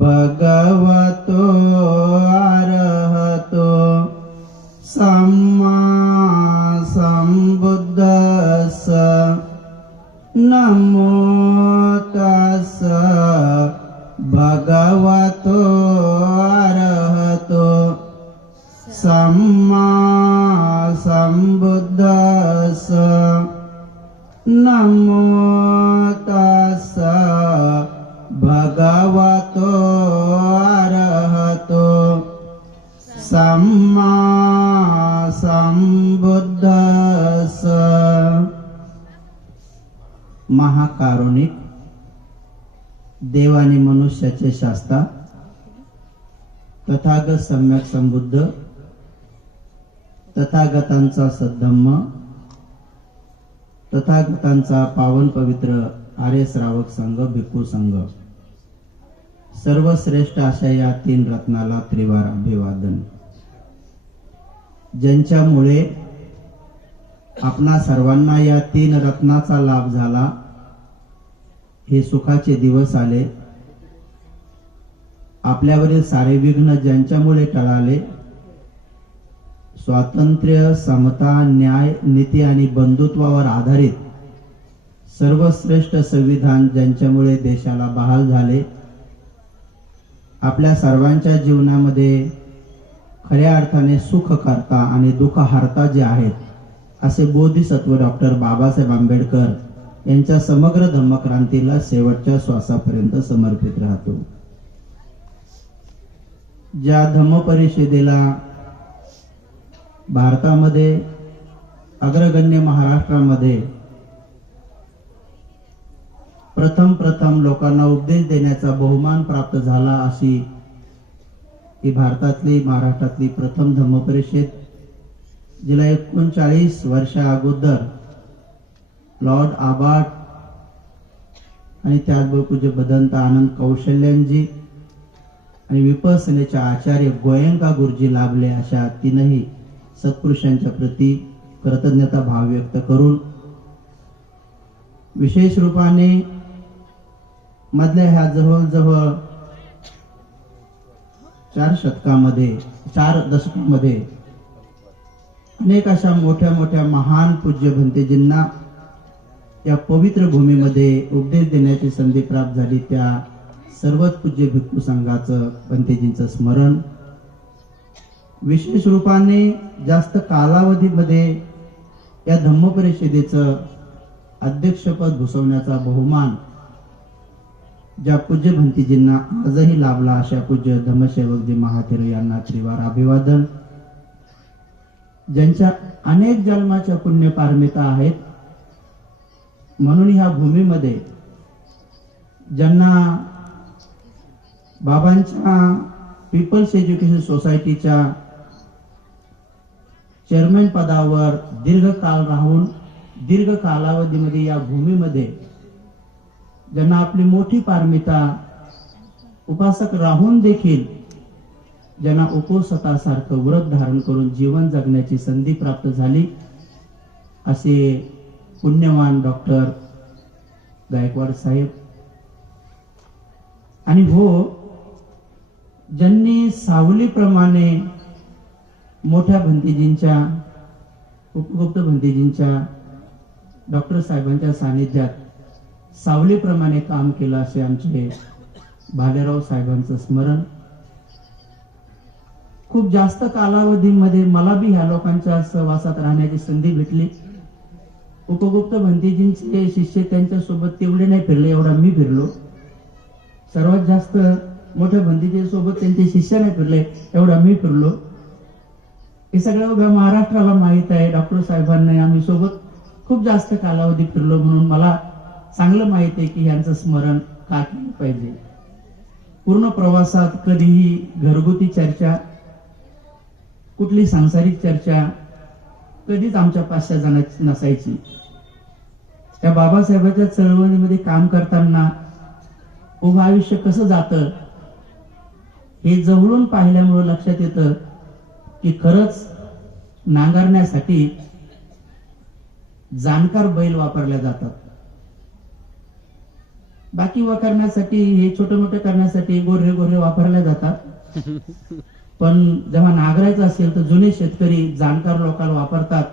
भगवतो अरहतो सम्मा सम्बुद्धस्स नमो तस्स भगवतो अरहतो सम्मा सम्बुद्धस्स नमो तस्स भगवतो अरहतो सम्मा सम्बुद्धस्स। महाकारुणिक देव आणि मनुष्याचे शास्ता तथागत सम्यक संबुद्ध तथागतांचा सद्धम्म तथागतांचा पावन पवित्र आर्य श्रावक संघ भिक्खू संघ सर्वश्रेष्ठ अशा या तीन रत्नाला त्रिवार अभिवादन। ज्यांच्यामुळे आपणा सर्वांना या तीन रत्नाचा लाभ झाला, हे सुखाचे दिवस आले। आपल्यावरील सारे विघ्न ज्यांच्यामुळे टळाले, स्वातंत्र्य समता न्याय नीती आणि बंधुत्वावर आधारित सर्वश्रेष्ठ संविधान ज्यांच्यामुळे देशाला बहाल झाले, आपल्या सर्वांच्या जीवनामध्ये खऱ्या अर्थाने सुख करता आणि दुःख हरता जे आहेत असे बोधिसत्व डॉक्टर बाबासाहेब आंबेडकर यांच्या समग्र धम्मक्रांतीला शेवटच्या श्वासापर्यंत समर्पित राहतो। ज्या धम्म परिषदेला भारतामध्ये अग्रगण्य महाराष्ट्रामध्ये प्रथम लोकांना उपदेश देण्याचा बहुमान प्राप्त झाला, अशी ही भारतातली महाराष्ट्रातली प्रथम धम्म परिषद, जिला 39 वर्षा अगोदर लॉर्ड आबाट आणि त्याचबरोबर पूज्य भदंत आनंद कौशल्यांजी आणि विपसनेचे आचार्य गोयंका गुरुजी लाभले, अशा तीनही सत्पुरुषांच्या प्रती कृतज्ञता भाव व्यक्त करून विशेष रूपाने मधल्या ह्या जवळजवळ 4 दशकामध्ये अनेक अशा मोठ्या मोठ्या महान पूज्य भंतेजींना या पवित्र भूमीमध्ये उपदेश देण्याची संधी प्राप्त झाली, त्या सर्वच पूज्य भिक्खू संघाचं भंतेजींचं स्मरण, विशेष रूपाने जास्त कालावधीमध्ये या धम्म परिषदेचं अध्यक्षपद भूषवण्याचा बहुमान ज्या पूज्य भंतेजींना आजही लाभला, अशा पूज्य धम्मसेवकजी महाथेरो यांना त्रिवार अभिवादन। ज्यांच्या अनेक जन्माच्या पुण्य पारमिता आहेत, म्हणून ह्या भूमीमध्ये ज्यांना बाबांच्या पीपल्स एज्युकेशन सोसायटीच्या चेअरमॅन पदावर दीर्घकाळ राहून दीर्घ कालावधीमध्ये या भूमीमध्ये ज्यांना आपली मोठी पारमिता उपासक राहून देखील ज्यांना उपोषतासारखं व्रत धारण करून जीवन जगण्याची संधी प्राप्त झाली, असे पुण्यवान डॉक्टर गायकवाड साहेब, आणि हो ज्यांनी सावलीप्रमाणे मोठ्या भंतेजींच्या उपगुप्त भंतेजींच्या डॉक्टर साहेबांच्या सानिध्यात सावलीप्रमाणे काम केलं, असे आमचे भालेराव साहेबांचं स्मरण। खूप जास्त कालावधीमध्ये मला बी ह्या लोकांच्या सहवासात राहण्याची संधी भेटली। उपगुप्त भंतेजींचे शिष्य त्यांच्या सोबत तेवढे नाही फिरले एवढा मी फिरलो। सर्वात जास्त मोठ्या भंतेजी सोबत त्यांचे शिष्य नाही फिरले एवढा मी फिरलो। हे सगळं उभ्या महाराष्ट्राला माहित आहे। डॉक्टर साहेबांना आम्ही सोबत खूप जास्त कालावधी फिरलो, म्हणून मला चांगलं माहित आहे की यांचं स्मरण का केलं पाहिजे। पूर्ण प्रवासात कधीही घरगुती चर्चा, कुठली सांसारिक चर्चा कधीच आमच्या पाश्या जाण्याची नसायची। त्या बाबासाहेबांच्या चळवळीमध्ये काम करताना उभं आयुष्य कसं जातं हे जवळून पाहिल्यामुळे लक्षात येतं की खरंच नांगरण्यासाठी जाणकार बैल वापरल्या जातात। बाकी करण्यासाठी हे छोटे मोठे करण्यासाठी गोरे गोरे वापरल्या जातात. पण जेव्हा नांगरायचं असेल तर जुने शेतकरी जाणकार लोकांना वापरतात.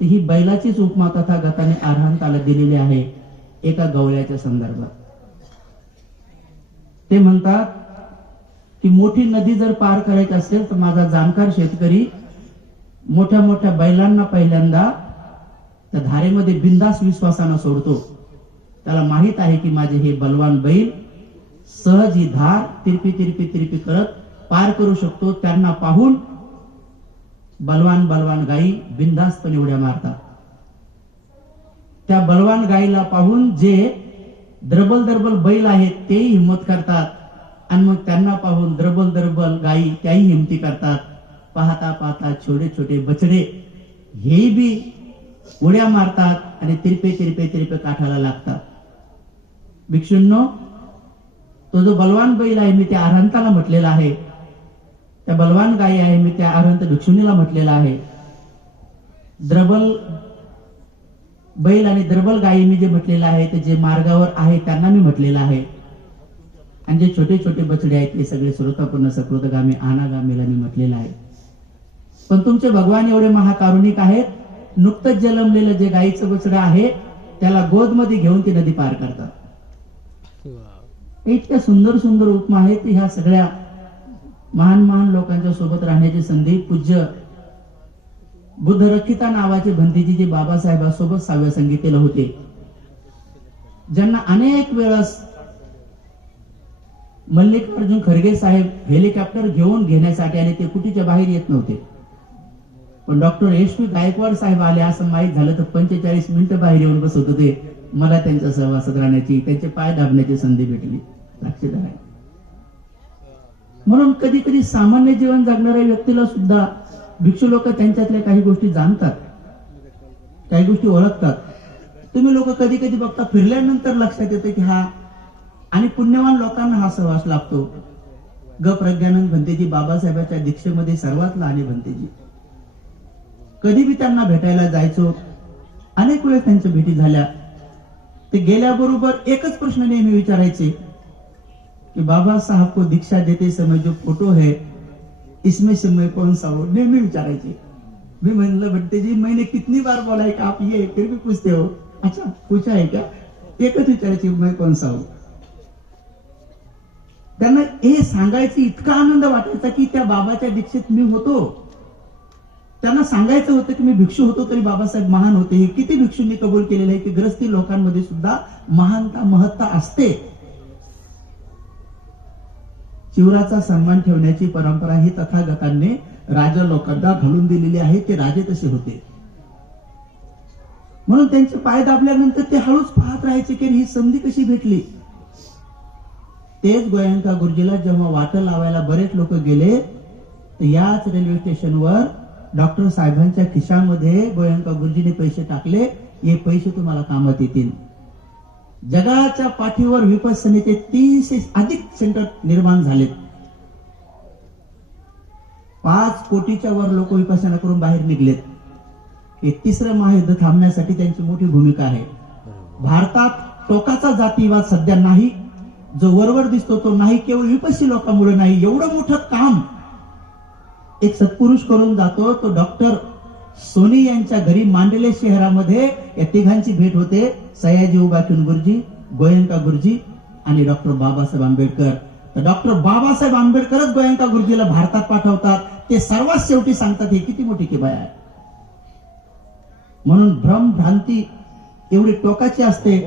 तर ही बैलाचीच उपमा तथागताने अरहंताला दिलेली आहे एका गवळ्याच्या संदर्भात. ते म्हणतात की मोठी नदी जर पार करायची असेल तर माझा जाणकार शेतकरी मोठ्या मोठ्या बैलांना पहिल्यांदा त्या धारेमध्ये बिंदास विश्वासानं सोडतो. त्याला माहित आहे की माझे हे बलवान बैल सहज ही धार तिरपी तिरपी तिरपी करत पार करू शकतो. त्यांना पाहून बलवान बलवान गायी बिंदासपणे उड्या मारतात. त्या बलवान गायीला पाहून जे द्रबल दरबल बैल आहेत तेही हिंमत करतात आणि मग त्यांना पाहून द्रबल दरबल गायी त्याही हिमती करतात. पाहता पाहता छोटे छोटे बछडे हे बी उड्या मारतात आणि तिरपे तिरपे तिरपे काठाला लागतात. भिक्षूंनो, तो जो बलवान बैल आहे मी त्या अरहंताला म्हटलेला आहे, त्या बलवान गायी आहे मी त्या अरहंत भिक्षुणीला म्हटलेला आहे. द्रबल बैल आणि द्रबल गायी मी जे म्हटलेलं आहे ते जे मार्गावर आहे त्यांना मी म्हटलेलं आहे. आणि जे छोटे छोटे बछडे आहेत ते सगळे श्रोतापूर्ण सकृतगामी अनागामीला मी म्हटलेलं आहे. पण तुमचे भगवान एवढे महाकारुणिक आहेत, नुकतंच जन्मलेलं जे गायीचं बछडं आहे त्याला गोदमध्ये घेऊन ती नदी पार करतात. इतक्या सुंदर सुंदर उपमा आहेत. ह्या सगळ्या महान महान लोकांच्या सोबत राहण्याची संधी पूज्य बुद्धरक्षिता नावाचे भंतेजी जे बाबासाहेबांसोबत 6व्या संगीतेला होते, ज्यांना अनेक वेळेस मल्लिकार्जुन खरगे साहेब हेलिकॉप्टर घेऊन घेण्यासाठी आणि ते कुटीच्या बाहेर येत नव्हते. पण डॉक्टर एस.पी. गायकवाड साहेब आले असं माहीत झालं तर 45 मिनिटं बाहेर येऊन बसत होते. मला त्यांच्या सहवासात राहण्याची, त्यांचे पाय दाबण्याची संधी भेटली. लक्षात आहे. म्हणून कधी कधी सामान्य जीवन जगणाऱ्या व्यक्तीला सुद्धा भिक्षू लोक त्यांच्यातल्या काही गोष्टी जाणतात, काही गोष्टी ओळखतात. तुम्ही लोक कधी कधी बघता फिरल्यानंतर लक्षात येतं की हा, आणि पुण्यवान लोकांना हा सहवास लागतो. ग प्रज्ञानंद भंतेजी बाबासाहेबांच्या दीक्षेमध्ये सर्वात लहान भंतेजी. कधी बी त्यांना भेटायला जायचो, अनेक वेळेस त्यांच्या भेटी झाल्या. ते गेल्याबरोबर एकच प्रश्न नेहमी विचारायचे कि बाबा साहब को दीक्षा देते समय जो फोटो है इसमें से मैं कौन सा हूं, नेहमी विचारायचे. मी म्हणलं भंतेजी मैंने कितनी बार बोला है कि आप ये फिर भी पूछते हो. अच्छा पूछा है क्या? एकच विचारायचे मैं कौन सा हूं. त्यांना हे सांगायचं इतका आनंद वाटायचा की त्या बाबाच्या दीक्षेत मी होतो. त्यांना सांगायचं होतं की मी भिक्षू होतो तरी बाबासाहेब महान होते. हे किती भिक्षूंनी कबूल केलेलं आहे की ग्रस्ती लोकांमध्ये सुद्धा महानता महत्ता असते. चिवराचा सन्मान ठेवण्याची परंपरा ही तथागतांनी राजा लोकांना घालून दिलेली आहे. ते राजे तसे होते. म्हणून त्यांचे पाय दाबल्यानंतर ते हळूच पाहत राहायचे की ही संधी कशी भेटली. तेच गोयंका गुरुजीला जेव्हा वाट लावायला बरेच लोक गेले तर याच रेल्वे स्टेशनवर डॉक्टर साहेबांच्या खिशामध्ये गोयंका गुरुजीने पैसे टाकले. हे पैसे तुम्हाला कामात येतील. जगाच्या पाठीवर विपස්සनेचे 300 अधिक सेंटर निर्माण झालेत. 5 कोटीच्या वर लोक विपස්සना करून बाहेर निघलेत. हे तिसरं महायुद्ध थांबण्यासाठी त्यांची मोठी भूमिका आहे. भारतात टोकाचा जातीवाद सध्या नाही. जो वरवर दिसतो तो नाही. केवळ विपस्सी लोकांमुळे नाही. एवढं मोठं काम एक सत्पुरुष करून जातो. तो डॉक्टर सोनी यांच्या घरी मांडले शहरामध्ये या तिघांची भेट होते. सयाजी उबाकीन गुरुजी, गोयंका गुरुजी आणि डॉक्टर बाबासाहेब आंबेडकर. तर डॉक्टर बाबासाहेब आंबेडकरच गोयंका गुरुजीला भारतात पाठवतात. ते सर्वात शेवटी सांगतात हे किती मोठी किबाय आहे. म्हणून भ्रम भ्रांती एवढी टोकाची असते.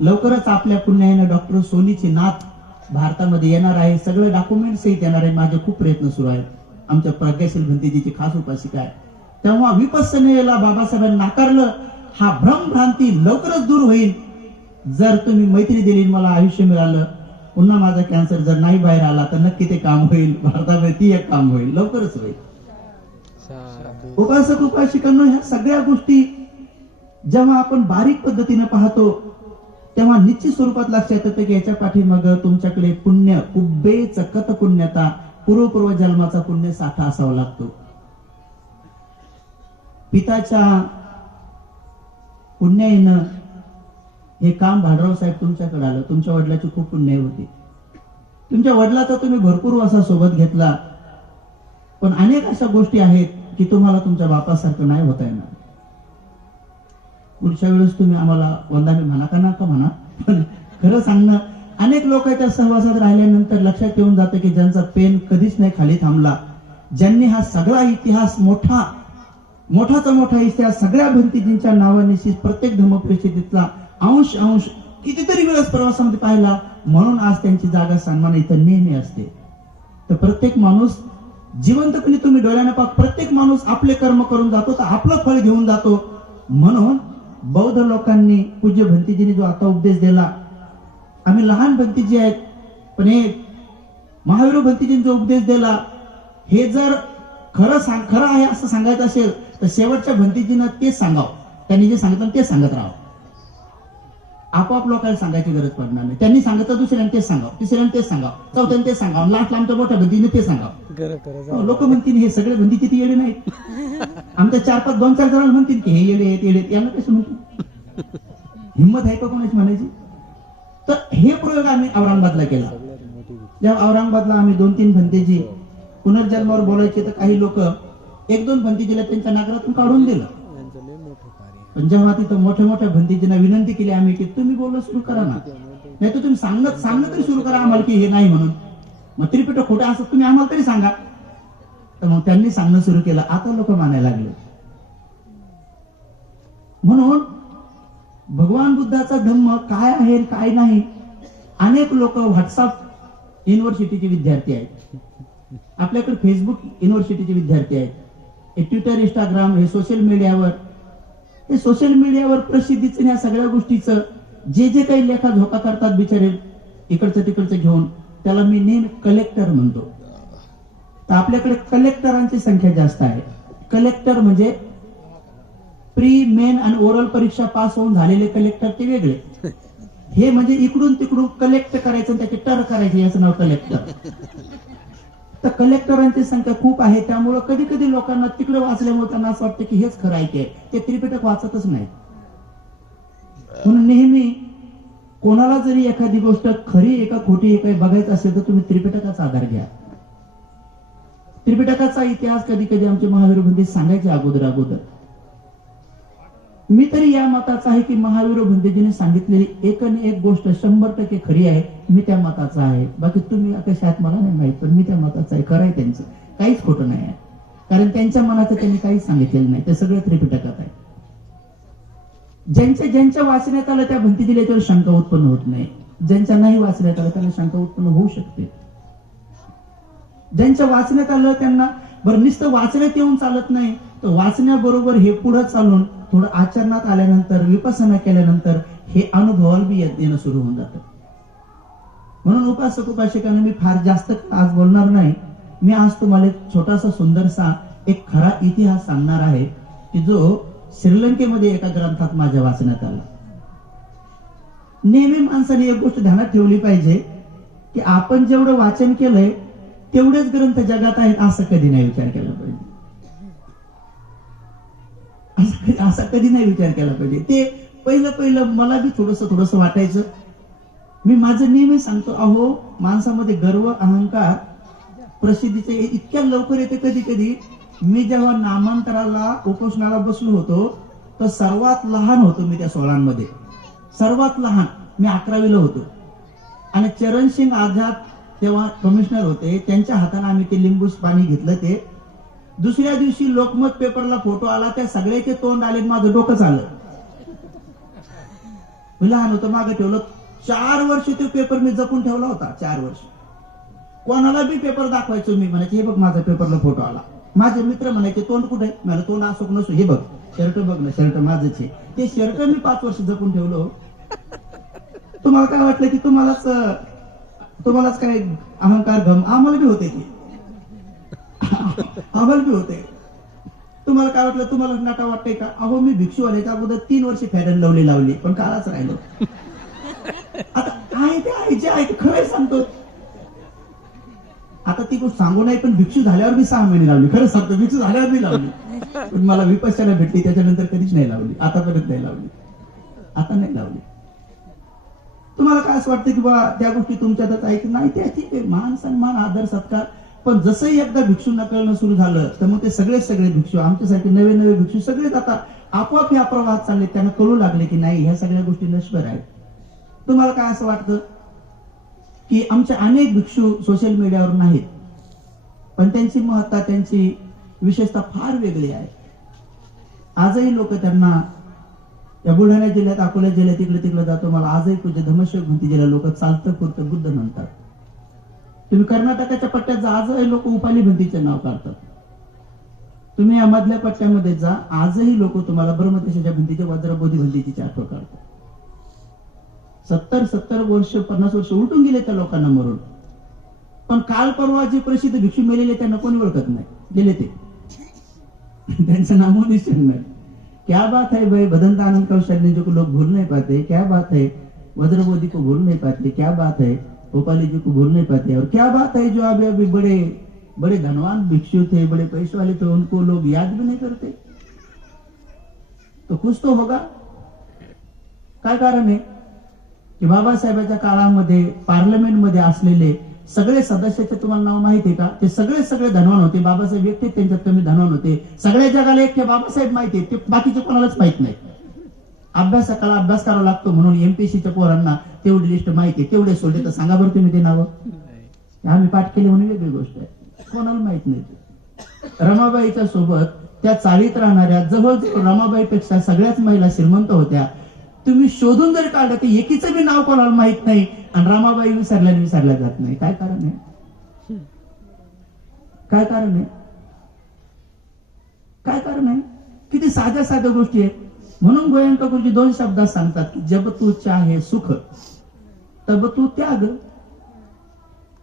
लवकरच आपल्या पुण्याने डॉक्टर सोनीची नात भारतामध्ये येणार आहे. सगळे डॉक्युमेंट्स सहित येणार आहे. माझे खूप प्रयत्न सुरू आहेत. आमच्या प्रज्ञाशील भंतेजीची खास उपासिका आहे. तेव्हा विपස්සनेला बाबासाहेबांनी नाकारलं. हा भ्रम भ्रांती लवकरच दूर होईल जर तुम्ही मैत्री दिली. मला आयुष्य मिळालं. पुन्हा माझा कॅन्सर जर नाही बाहेर आला तर नक्की ते काम होईल. भारतामध्ये ती एक काम होईल. लवकरच होईल. उपासक उपासिकांनो, ह्या सगळ्या गोष्टी जेव्हा आपण बारीक पद्धतीने पाहतो तेव्हा निश्चित स्वरूपात लक्षात येतं की याच्या पाठीमाग तुमच्याकडे पुण्य, कुब्बे चकत पुण्यता, पूर्व जन्माचा पुण्य साठा असावा लागतो. पिताच्या पुण्याईनं हे काम भाडराव साहेब तुमच्याकडे आलं. तुमच्या वडिलाची खूप पुण्य होती. तुमच्या वडिलाचा तुम्ही भरपूर असा सोबत घेतला, पण अनेक अशा गोष्टी आहेत की तुम्हाला तुमच्या बापासारखं नाही होता येणार. पुढच्या वेळेस तुम्ही आम्हाला वंदाने म्हणा का नका म्हणा, पण खरं सांगणं, अनेक लोकांच्या सहवासात राहिल्यानंतर लक्षात येऊन जातं की ज्यांचा पेन कधीच नाही खाली थांबला, ज्यांनी हा सगळा इतिहास मोठाचा मोठा इतिहास सगळ्या भंतीजींच्या नावाने प्रत्येक धर्मपरिषदेतला अंश कितीतरी वेळेस प्रवासामध्ये पाहिला, म्हणून आज त्यांची जागा सन्मान इथं नेहमी असते. तर प्रत्येक माणूस जिवंतपणे तुम्ही डोळ्याने पाहत, प्रत्येक माणूस आपले कर्म करून जातो तर आपलं फळ घेऊन जातो. म्हणून बौद्ध लोकांनी पूज्य भंतीजींनी जो आता उपदेश दिला, आम्ही लहान भंतीजी आहेत, पण हे महावीर भंतीजींचा उपदेश दिला, हे जर खरं आहे असं सांगायचं असेल तर शेवटच्या भंतीजींना तेच सांगावं. त्यांनी जे सांगितलं तेच सांगत राहावं. आपोआप लोकांना सांगायची गरज पडणार नाही. त्यांनी सांगितलं दुसऱ्याने तेच सांगावं, तिसऱ्याने तेच सांगावं, चौथ्याने तेच सांगावं, लास्टला आमच्या मोठ्या भंतीने तेच सांगावं. लोक म्हणतील हे सगळे भंतीचे ती येडे नाहीत. आमच्या 4-5 2-4 जणांना म्हणतील की हे येडे आहेत, यांना कसं म्हणतील? हिंमत आहे का कोणाची म्हणायची? तर हे प्रयोग आम्ही औरंगाबादला केला. जेव्हा औरंगाबादला आम्ही 2-3 भंतेजी पुनर्जन्मावर बोलायचे, तर काही लोक 1-2 भंतेजीला त्यांच्या नागरातून काढून दिलं. पण जेव्हा तिथं मोठ्या भंतेजींना विनंती केली आम्ही की तुम्ही बोलणं सुरू करा ना, नाही तर तुम्ही सांगणं तरी सुरू करा आम्हाला की हे नाही म्हणून, मग त्रिपिटक खोटं असं तुम्ही आम्हाला तरी सांगा. तर मग त्यांनी सांगणं सुरू केलं. आता लोक मानायला लागले. म्हणून भगवान बुद्धाचा धम्म काय आहे काय नाही, अनेक लोक व्हॉट्सअप युनिव्हर्सिटीचे विद्यार्थी आहेत, आपल्याकडे फेसबुक युनिव्हर्सिटीचे विद्यार्थी आहेत, हे ट्विटर इंस्टाग्राम हे सोशल मीडियावर प्रसिद्धीचं या सगळ्या गोष्टीचं जे काही लेखा झोका करतात बिचारे इकडचं तिकडचं घेऊन, त्याला मी नेहमी कलेक्टर म्हणतो. तर आपल्याकडे कलेक्टरांची संख्या जास्त आहे. कलेक्टर म्हणजे प्री मेन आणि ओरल परीक्षा पास होऊन झालेले कलेक्टर ते वेगळे. हे म्हणजे इकडून तिकडून कलेक्ट करायचं, त्याचे टर करायचे, याचं नाव कलेक्टर. तर कलेक्टरांची संख्या खूप आहे. त्यामुळं कधी कधी लोकांना तिकडे वाचल्यामुळे त्यांना असं वाटतं की हेच खरं आहे, ते त्रिपिटक वाचतच नाही. म्हणून नेहमी कोणाला जरी एखादी गोष्ट खरी आहे का खोटी आहे का बघायचं असेल तर तुम्ही त्रिपिटकाचा आधार घ्या. त्रिपिटकाचा इतिहास कधी कधी आमचे महावीर भंते सांगायचे अगोदर. मी तरी या मताचा आहे की महावीर भंतेजीने सांगितलेली एक गोष्ट 100% खरी आहे. मी त्या मताचा आहे. बाकी तुम्ही कशा आहात मला नाही माहित, पण मी त्या मताचा आहे. खरं आहे त्यांचं, काहीच खोटं नाही आहे. कारण त्यांच्या मनाचं त्यांनी काहीच सांगितलेलं नाही, ते सगळं त्रिपिटकात आहे. ज्यांच्या वाचण्यात आलं त्या भंतेजीला याच्यावर शंका उत्पन्न होत नाही. ज्यांच्या नाही वाचण्यात आलं त्यांना शंका उत्पन्न होऊ शकते. ज्यांच्या वाचण्यात आलं त्यांना बरं नुसतं वाचण्यात येऊन चालत नाही, तर वाचण्याबरोबर हे पुढे चालून थोडं आचरणात आल्यानंतर विपස්සना केल्यानंतर हे अनुभवाला बी येणं सुरू होऊन जातं. म्हणून उपासक उपासिकांना मी फार जास्त आज बोलणार नाही. मी आज तुम्हाला एक छोटासा सुंदरसा एक खरा इतिहास सांगणार आहे की जो श्रीलंकेमध्ये एका ग्रंथात माझ्या वाचण्यात आला. नेहमी माणसाने एक गोष्ट ध्यानात ठेवली पाहिजे की आपण जेवढं वाचन केलंय तेवढेच ग्रंथ जगात आहेत असं कधी नाही विचार केला पाहिजे. असा कधी नाही विचार केला पाहिजे. ते पहिलं मला बी थोडस वाटायचं. मी माझं नेहमी सांगतो, अहो माणसामध्ये गर्व अहंकार प्रसिद्धीचे इतक्या लवकर येते. कधी मी जेव्हा नामांतराला उपोषणाला बसलो होतो तर सर्वात लहान होतो मी त्या 16 सर्वात लहान मी 11वीला होतो. आणि चरणसिंग आझाद तेव्हा कमिशनर होते, त्यांच्या हाताने आम्ही ते लिंबू पाणी घेतलं. ते दुसऱ्या दिवशी लोकमत पेपरला फोटो आला, त्या सगळ्याचे तोंड आले, माझं डोकंच आलं. मी लहान होतं, मागे ठेवलं. 4 वर्ष तो पेपर मी जपून ठेवला होता. 4 वर्ष कोणाला बी पेपर दाखवायचो मी, म्हणायचे हे बघ माझा पेपरला फोटो आला. माझे मित्र म्हणायचे तोंड कुठे, मला तोंड असो नसो, हे बघ शर्ट बघ ना, शर्ट माझंच आहे. ते शर्ट मी 5 वर्ष जपून ठेवलं. तुम्हाला काय वाटलं की तुम्हालाच काय अहंकार घम, आम्हाला बी होते ते, आम्हाला बी होते. तुम्हाला काय वाटलं, तुम्हाला नाटा वाटतंय का? अहो मी भिक्षू आल्याच्या अगोदर 3 वर्ष फेर अँड लवली लावली, पण कालाच राहिलो. आता आहे ते आहे, जे आहे ते खरं सांगतो. आता ती गोष्ट सांगू नाही, पण भिक्षू झाल्यावर मी 6 महिने लावली. खरंच सांगतो, भिक्षू झाल्यावर मी लावली, पण मला विपश्यना भेटली त्याच्यानंतर कधीच नाही लावली. आतापर्यंत नाही लावली, आता नाही लावली. तुम्हाला काय असं वाटतं की बा त्या गोष्टी तुमच्यातच आहे की नाही? त्या ठीक आहे, मान सन्मान आदर सत्कार, पण जसंही एकदा भिक्षूंना कळणं सुरू झालं तर मग ते सगळे भिक्षू, आमच्यासाठी नवे भिक्षू सगळेच आता आपोआप या प्रवाहात चालले. त्यांना कळू लागले की नाही, ह्या सगळ्या गोष्टी नश्वर आहेत. तुम्हाला काय असं वाटतं की आमचे अनेक भिक्षू सोशल मीडियावर नाहीत, पण त्यांची महत्ता, त्यांची विशेषता फार वेगळी आहे. आजही लोक त्यांना, या बुलढाणा जिल्ह्यात, अकोला जिल्ह्यात इकडे तिकडे जातो, मला आजही पूज्य धम्मसेवक भिंतीजीला लोक चालतं फिरतं बुद्ध म्हणतात. तुम्ही कर्नाटकाच्या पट्ट्यात जा, आजही लोक उपाली भिंतीचे नाव काढतात. तुम्ही या मधल्या पट्ट्यामध्ये जा, आजही लोक तुम्हाला ब्रह्मदेशाच्या भिंतीच्या, वज्रबोधी भिंतीची आठवण काढतात. 70 वर्ष 50 वर्ष उलटून गेले त्या लोकांना मरून, पण काल परवा जे प्रसिद्ध भिक्षू मेलेले त्यांना कोणी ओळखत नाही, गेले ते, त्यांचं नामोनिशान नाही. क्या बात है भाई, बदंत आनंद कौशल्य जो को लोग भूल नहीं पाते, क्या बात है वज्रबोधी को भूल नहीं पाते, क्या बात है गोपाली जी को भूल नहीं पाते, और क्या बात है जो अभी बड़े बड़े धनवान भिक्षु थे, बड़े पैसे वाले थे, उनको लोग याद भी नहीं करते. तो कुछ तो होगा. काय कारण आहे की बाबासाहेबांच्या काळामध्ये पार्लमेंटमध्ये असलेले सगळे सदस्याचे तुम्हाला नाव माहिती आहे का? ते सगळे धनवान होते. बाबासाहेब व्यक्ती त्यांच्यात कमी धनवान होते. सगळ्या जगाला एकटे बाबासाहेब माहिती आहे, ते बाकीचे कोणालाच माहित नाही. अभ्यासकाला अभ्यास करावा लागतो म्हणून एमपीसीच्या पोरांना तेवढी लिस्ट माहिती आहे, तेवढे सोडले तर सांगा बरं तुम्ही ते नावं. आम्ही पाठ केले म्हणून वेगळी गोष्ट आहे, कोणाला माहित नाही. रमाबाईच्या सोबत त्या चाळीत राहणाऱ्या जवळजवळ रमाबाईपेक्षा सगळ्याच महिला श्रीमंत होत्या. तुम्ही शोधून जर काढलं तर एकीचं बी नाव कोणाला माहित नाही, आणि रमाबाई विसरल्या जात नाही. काय कारण आहे? काय कारण आहे? काय कारण आहे? किती साध्या गोष्टी आहेत. म्हणून गोयंका गुरुजी 2 शब्दात सांगतात की जब तू चाहे सुख तब तू त्याग,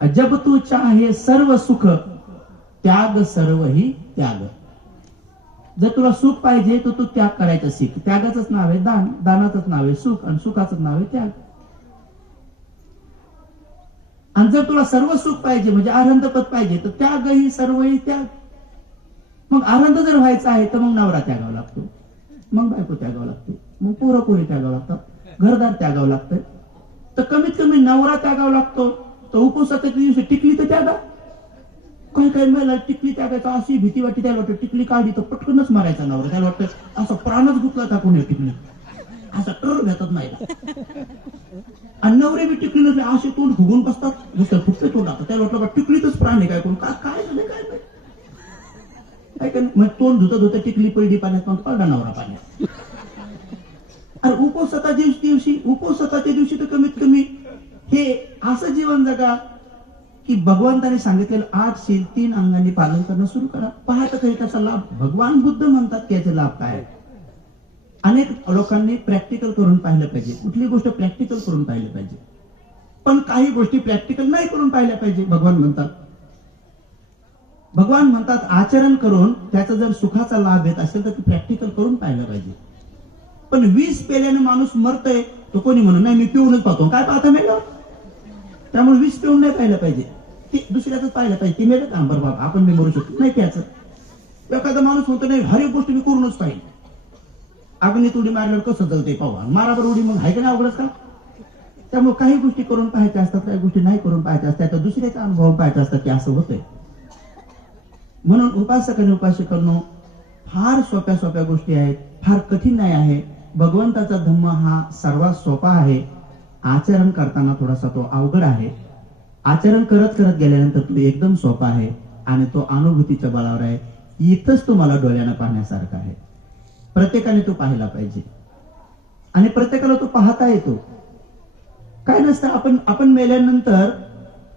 जब तू चाहे सर्व सुख त्याग सर्व ही त्याग. जर तुला सुख पाहिजे तर तू त्याग करायचं शिक. त्यागाचंच नाव आहे दान, दानाचंच नाव आहे सुख, आणि सुखाचंच नाव आहे त्याग. आणि जर तुला सर्व सुख पाहिजे म्हणजे आनंदपद पाहिजे तर त्याग ही सर्व ही त्याग. मग आनंद जर व्हायचा आहे तर मग नवरा त्यागावा लागतो, मग बायको त्यागावं लागते, मग पोरं त्यागावं लागतात, घरदार त्यागावं लागतं. तर कमीत कमी नवरा त्यागावा लागतो. तर उपवासाच्या दिवशी टिकली तर त्यागा. काही महिला टिकली त्यागायचा अशी भीती वाटते, त्याला वाटतं टिकली काढली तर पटकनच मारायचा नवरा. त्याला वाटतं असं प्राणच गुतला टाकून टिकली, असा टर घेतात नाही. आणि नवरे बी टिकली नसले असे तोंड फुगून बसतात, दुसरं फुगते तोंड टाकतात. त्याला वाटलं टिकलीतच प्राण आहे काय, कोण काय झालं काय नाही. मग तोंड धुता टिकली पडली पाण्यात, मग पडला नवरा पाण्यात. अरे उपवासाच्या दिवशी तर कमीत कमी हे असं जीवन जगा की भगवंताने सांगितलेलं 8 शील 3 अंगांनी पालन करणं सुरू करा. पाहता तरी त्याचा लाभ भगवान बुद्ध म्हणतात की याचे लाभ काय. अनेक लोकांनी प्रॅक्टिकल करून पाहिलं पाहिजे, कुठली गोष्ट प्रॅक्टिकल करून पाहिलं पाहिजे, पण काही गोष्टी प्रॅक्टिकल नाही करून पाहिल्या पाहिजे. भगवान म्हणतात आचरण करून त्याचा जर सुखाचा लाभ येत असेल तर ते प्रॅक्टिकल करून पाहिलं पाहिजे. पण 20 पेल्याने माणूस मरतोय तो कोणी म्हणून नाही मी पिऊनच पाहतो, काय पाहता मेलं. त्यामुळे 20 पिऊन नाही पाहिलं पाहिजे, ते दुसऱ्याच पाहिलं पाहिजे. ती मेलं का बरं बाबा आपण मी मरू शकतो नाही त्याचं. एखादा माणूस म्हणतो नाही हर एक गोष्ट मी करूनच पाहिजे. अग्नीत उडी मारल्यावर कसं जळते पाहू, माराबर उडी मग आहे का नाही अवघडच का. त्यामुळे काही गोष्टी करून पाहायच्या असतात, काही गोष्टी नाही करून पाहायच्या असतात, तर दुसऱ्याचा अनुभव पाहायचा असतात की असं होतंय. म्हणून उपासक आणि उपासिकांनो फार सोप्या गोष्टी आहेत, फार कठीण नाही आहे. भगवंताचा धम्म हा सर्वात सोपा आहे. आचरण करताना थोडासा तो अवघड आहे. आचरण करत गेल्यानंतर तो एकदम सोपा आहे आणि तो अनुभूतीच्या बळावर आहे. इथंच तुम्हाला डोळ्यानं पाहण्यासारखा आहे. प्रत्येकाने तो पाहिला पाहिजे आणि प्रत्येकाला तो पाहता येतो. काय नसतं, आपण मेल्यानंतर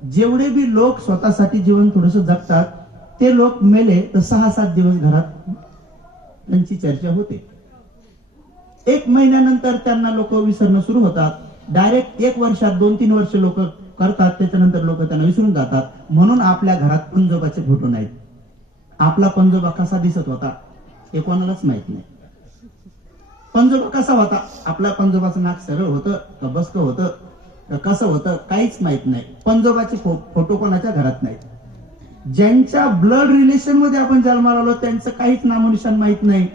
जेवढे बी लोक स्वतःसाठी जीवन थोडस जगतात ते लोक मेले तर 6-7 दिवस घरात त्यांची चर्चा होते. 1 महिन्यानंतर त्यांना लोक विसरणं सुरू होतात. डायरेक्ट 1 वर्षात 2-3 वर्ष लोक करतात, त्याच्यानंतर लोक त्यांना विसरून जातात. म्हणून आपल्या घरात पंजोबाचे फोटो नाहीत. आपला पंजोबा कसा दिसत होता हे कोणालाच माहित नाही. पंजोबा कसा होता, आपल्या पंजोबाचं नाक सरळ होतं का बसकं होतं का कसं होतं काहीच माहित नाही. पंजोबाचे फोटो कोणाच्या घरात नाहीत. ज्यांच्या ब्लड रिलेशन मध्ये आपण जन्माला आलो त्यांचं काहीच नामोनिशान माहित नाही.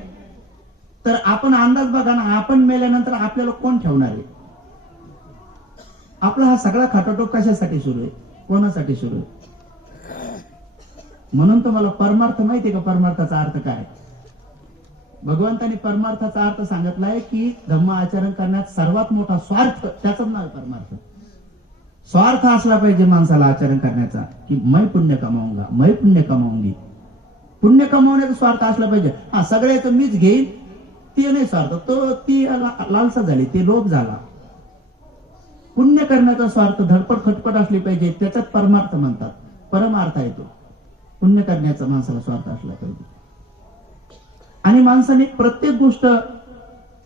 तर आपण अंदाज बघा ना, आपण मेल्यानंतर आपल्याला कोण ठेवणार आहे. आपला हा सगळा खाटाटोप कशासाठी सुरू आहे, कोणासाठी सुरू आहे? म्हणून तुम्हाला परमार्थ माहितीये का? परमार्थाचा अर्थ काय? भगवंतांनी परमार्थाचा अर्थ सांगितलाय की धम्म आचरण करण्यात सर्वात मोठा स्वार्थ, त्याचाच नाव परमार्थ. स्वार्थ असला पाहिजे माणसाला आचरण करण्याचा, की मैं पुण्य कमाऊंगा, मैं पुण्य कमाऊंगी. पुण्य कमावण्याचा स्वार्थ असला पाहिजे. हा सगळ्याचं मीच घेईन ते नाही स्वार्थ, तो ती लालसा झाली, ते लोभ झाला. पुण्य करण्याचा स्वार्थ, धडपड खटपट असली पाहिजे, त्याच्यात परमार्थ म्हणतात. परमार्थ आहे तो पुण्य करण्याचा माणसाला स्वार्थ असला पाहिजे. आणि माणसाने प्रत्येक गोष्ट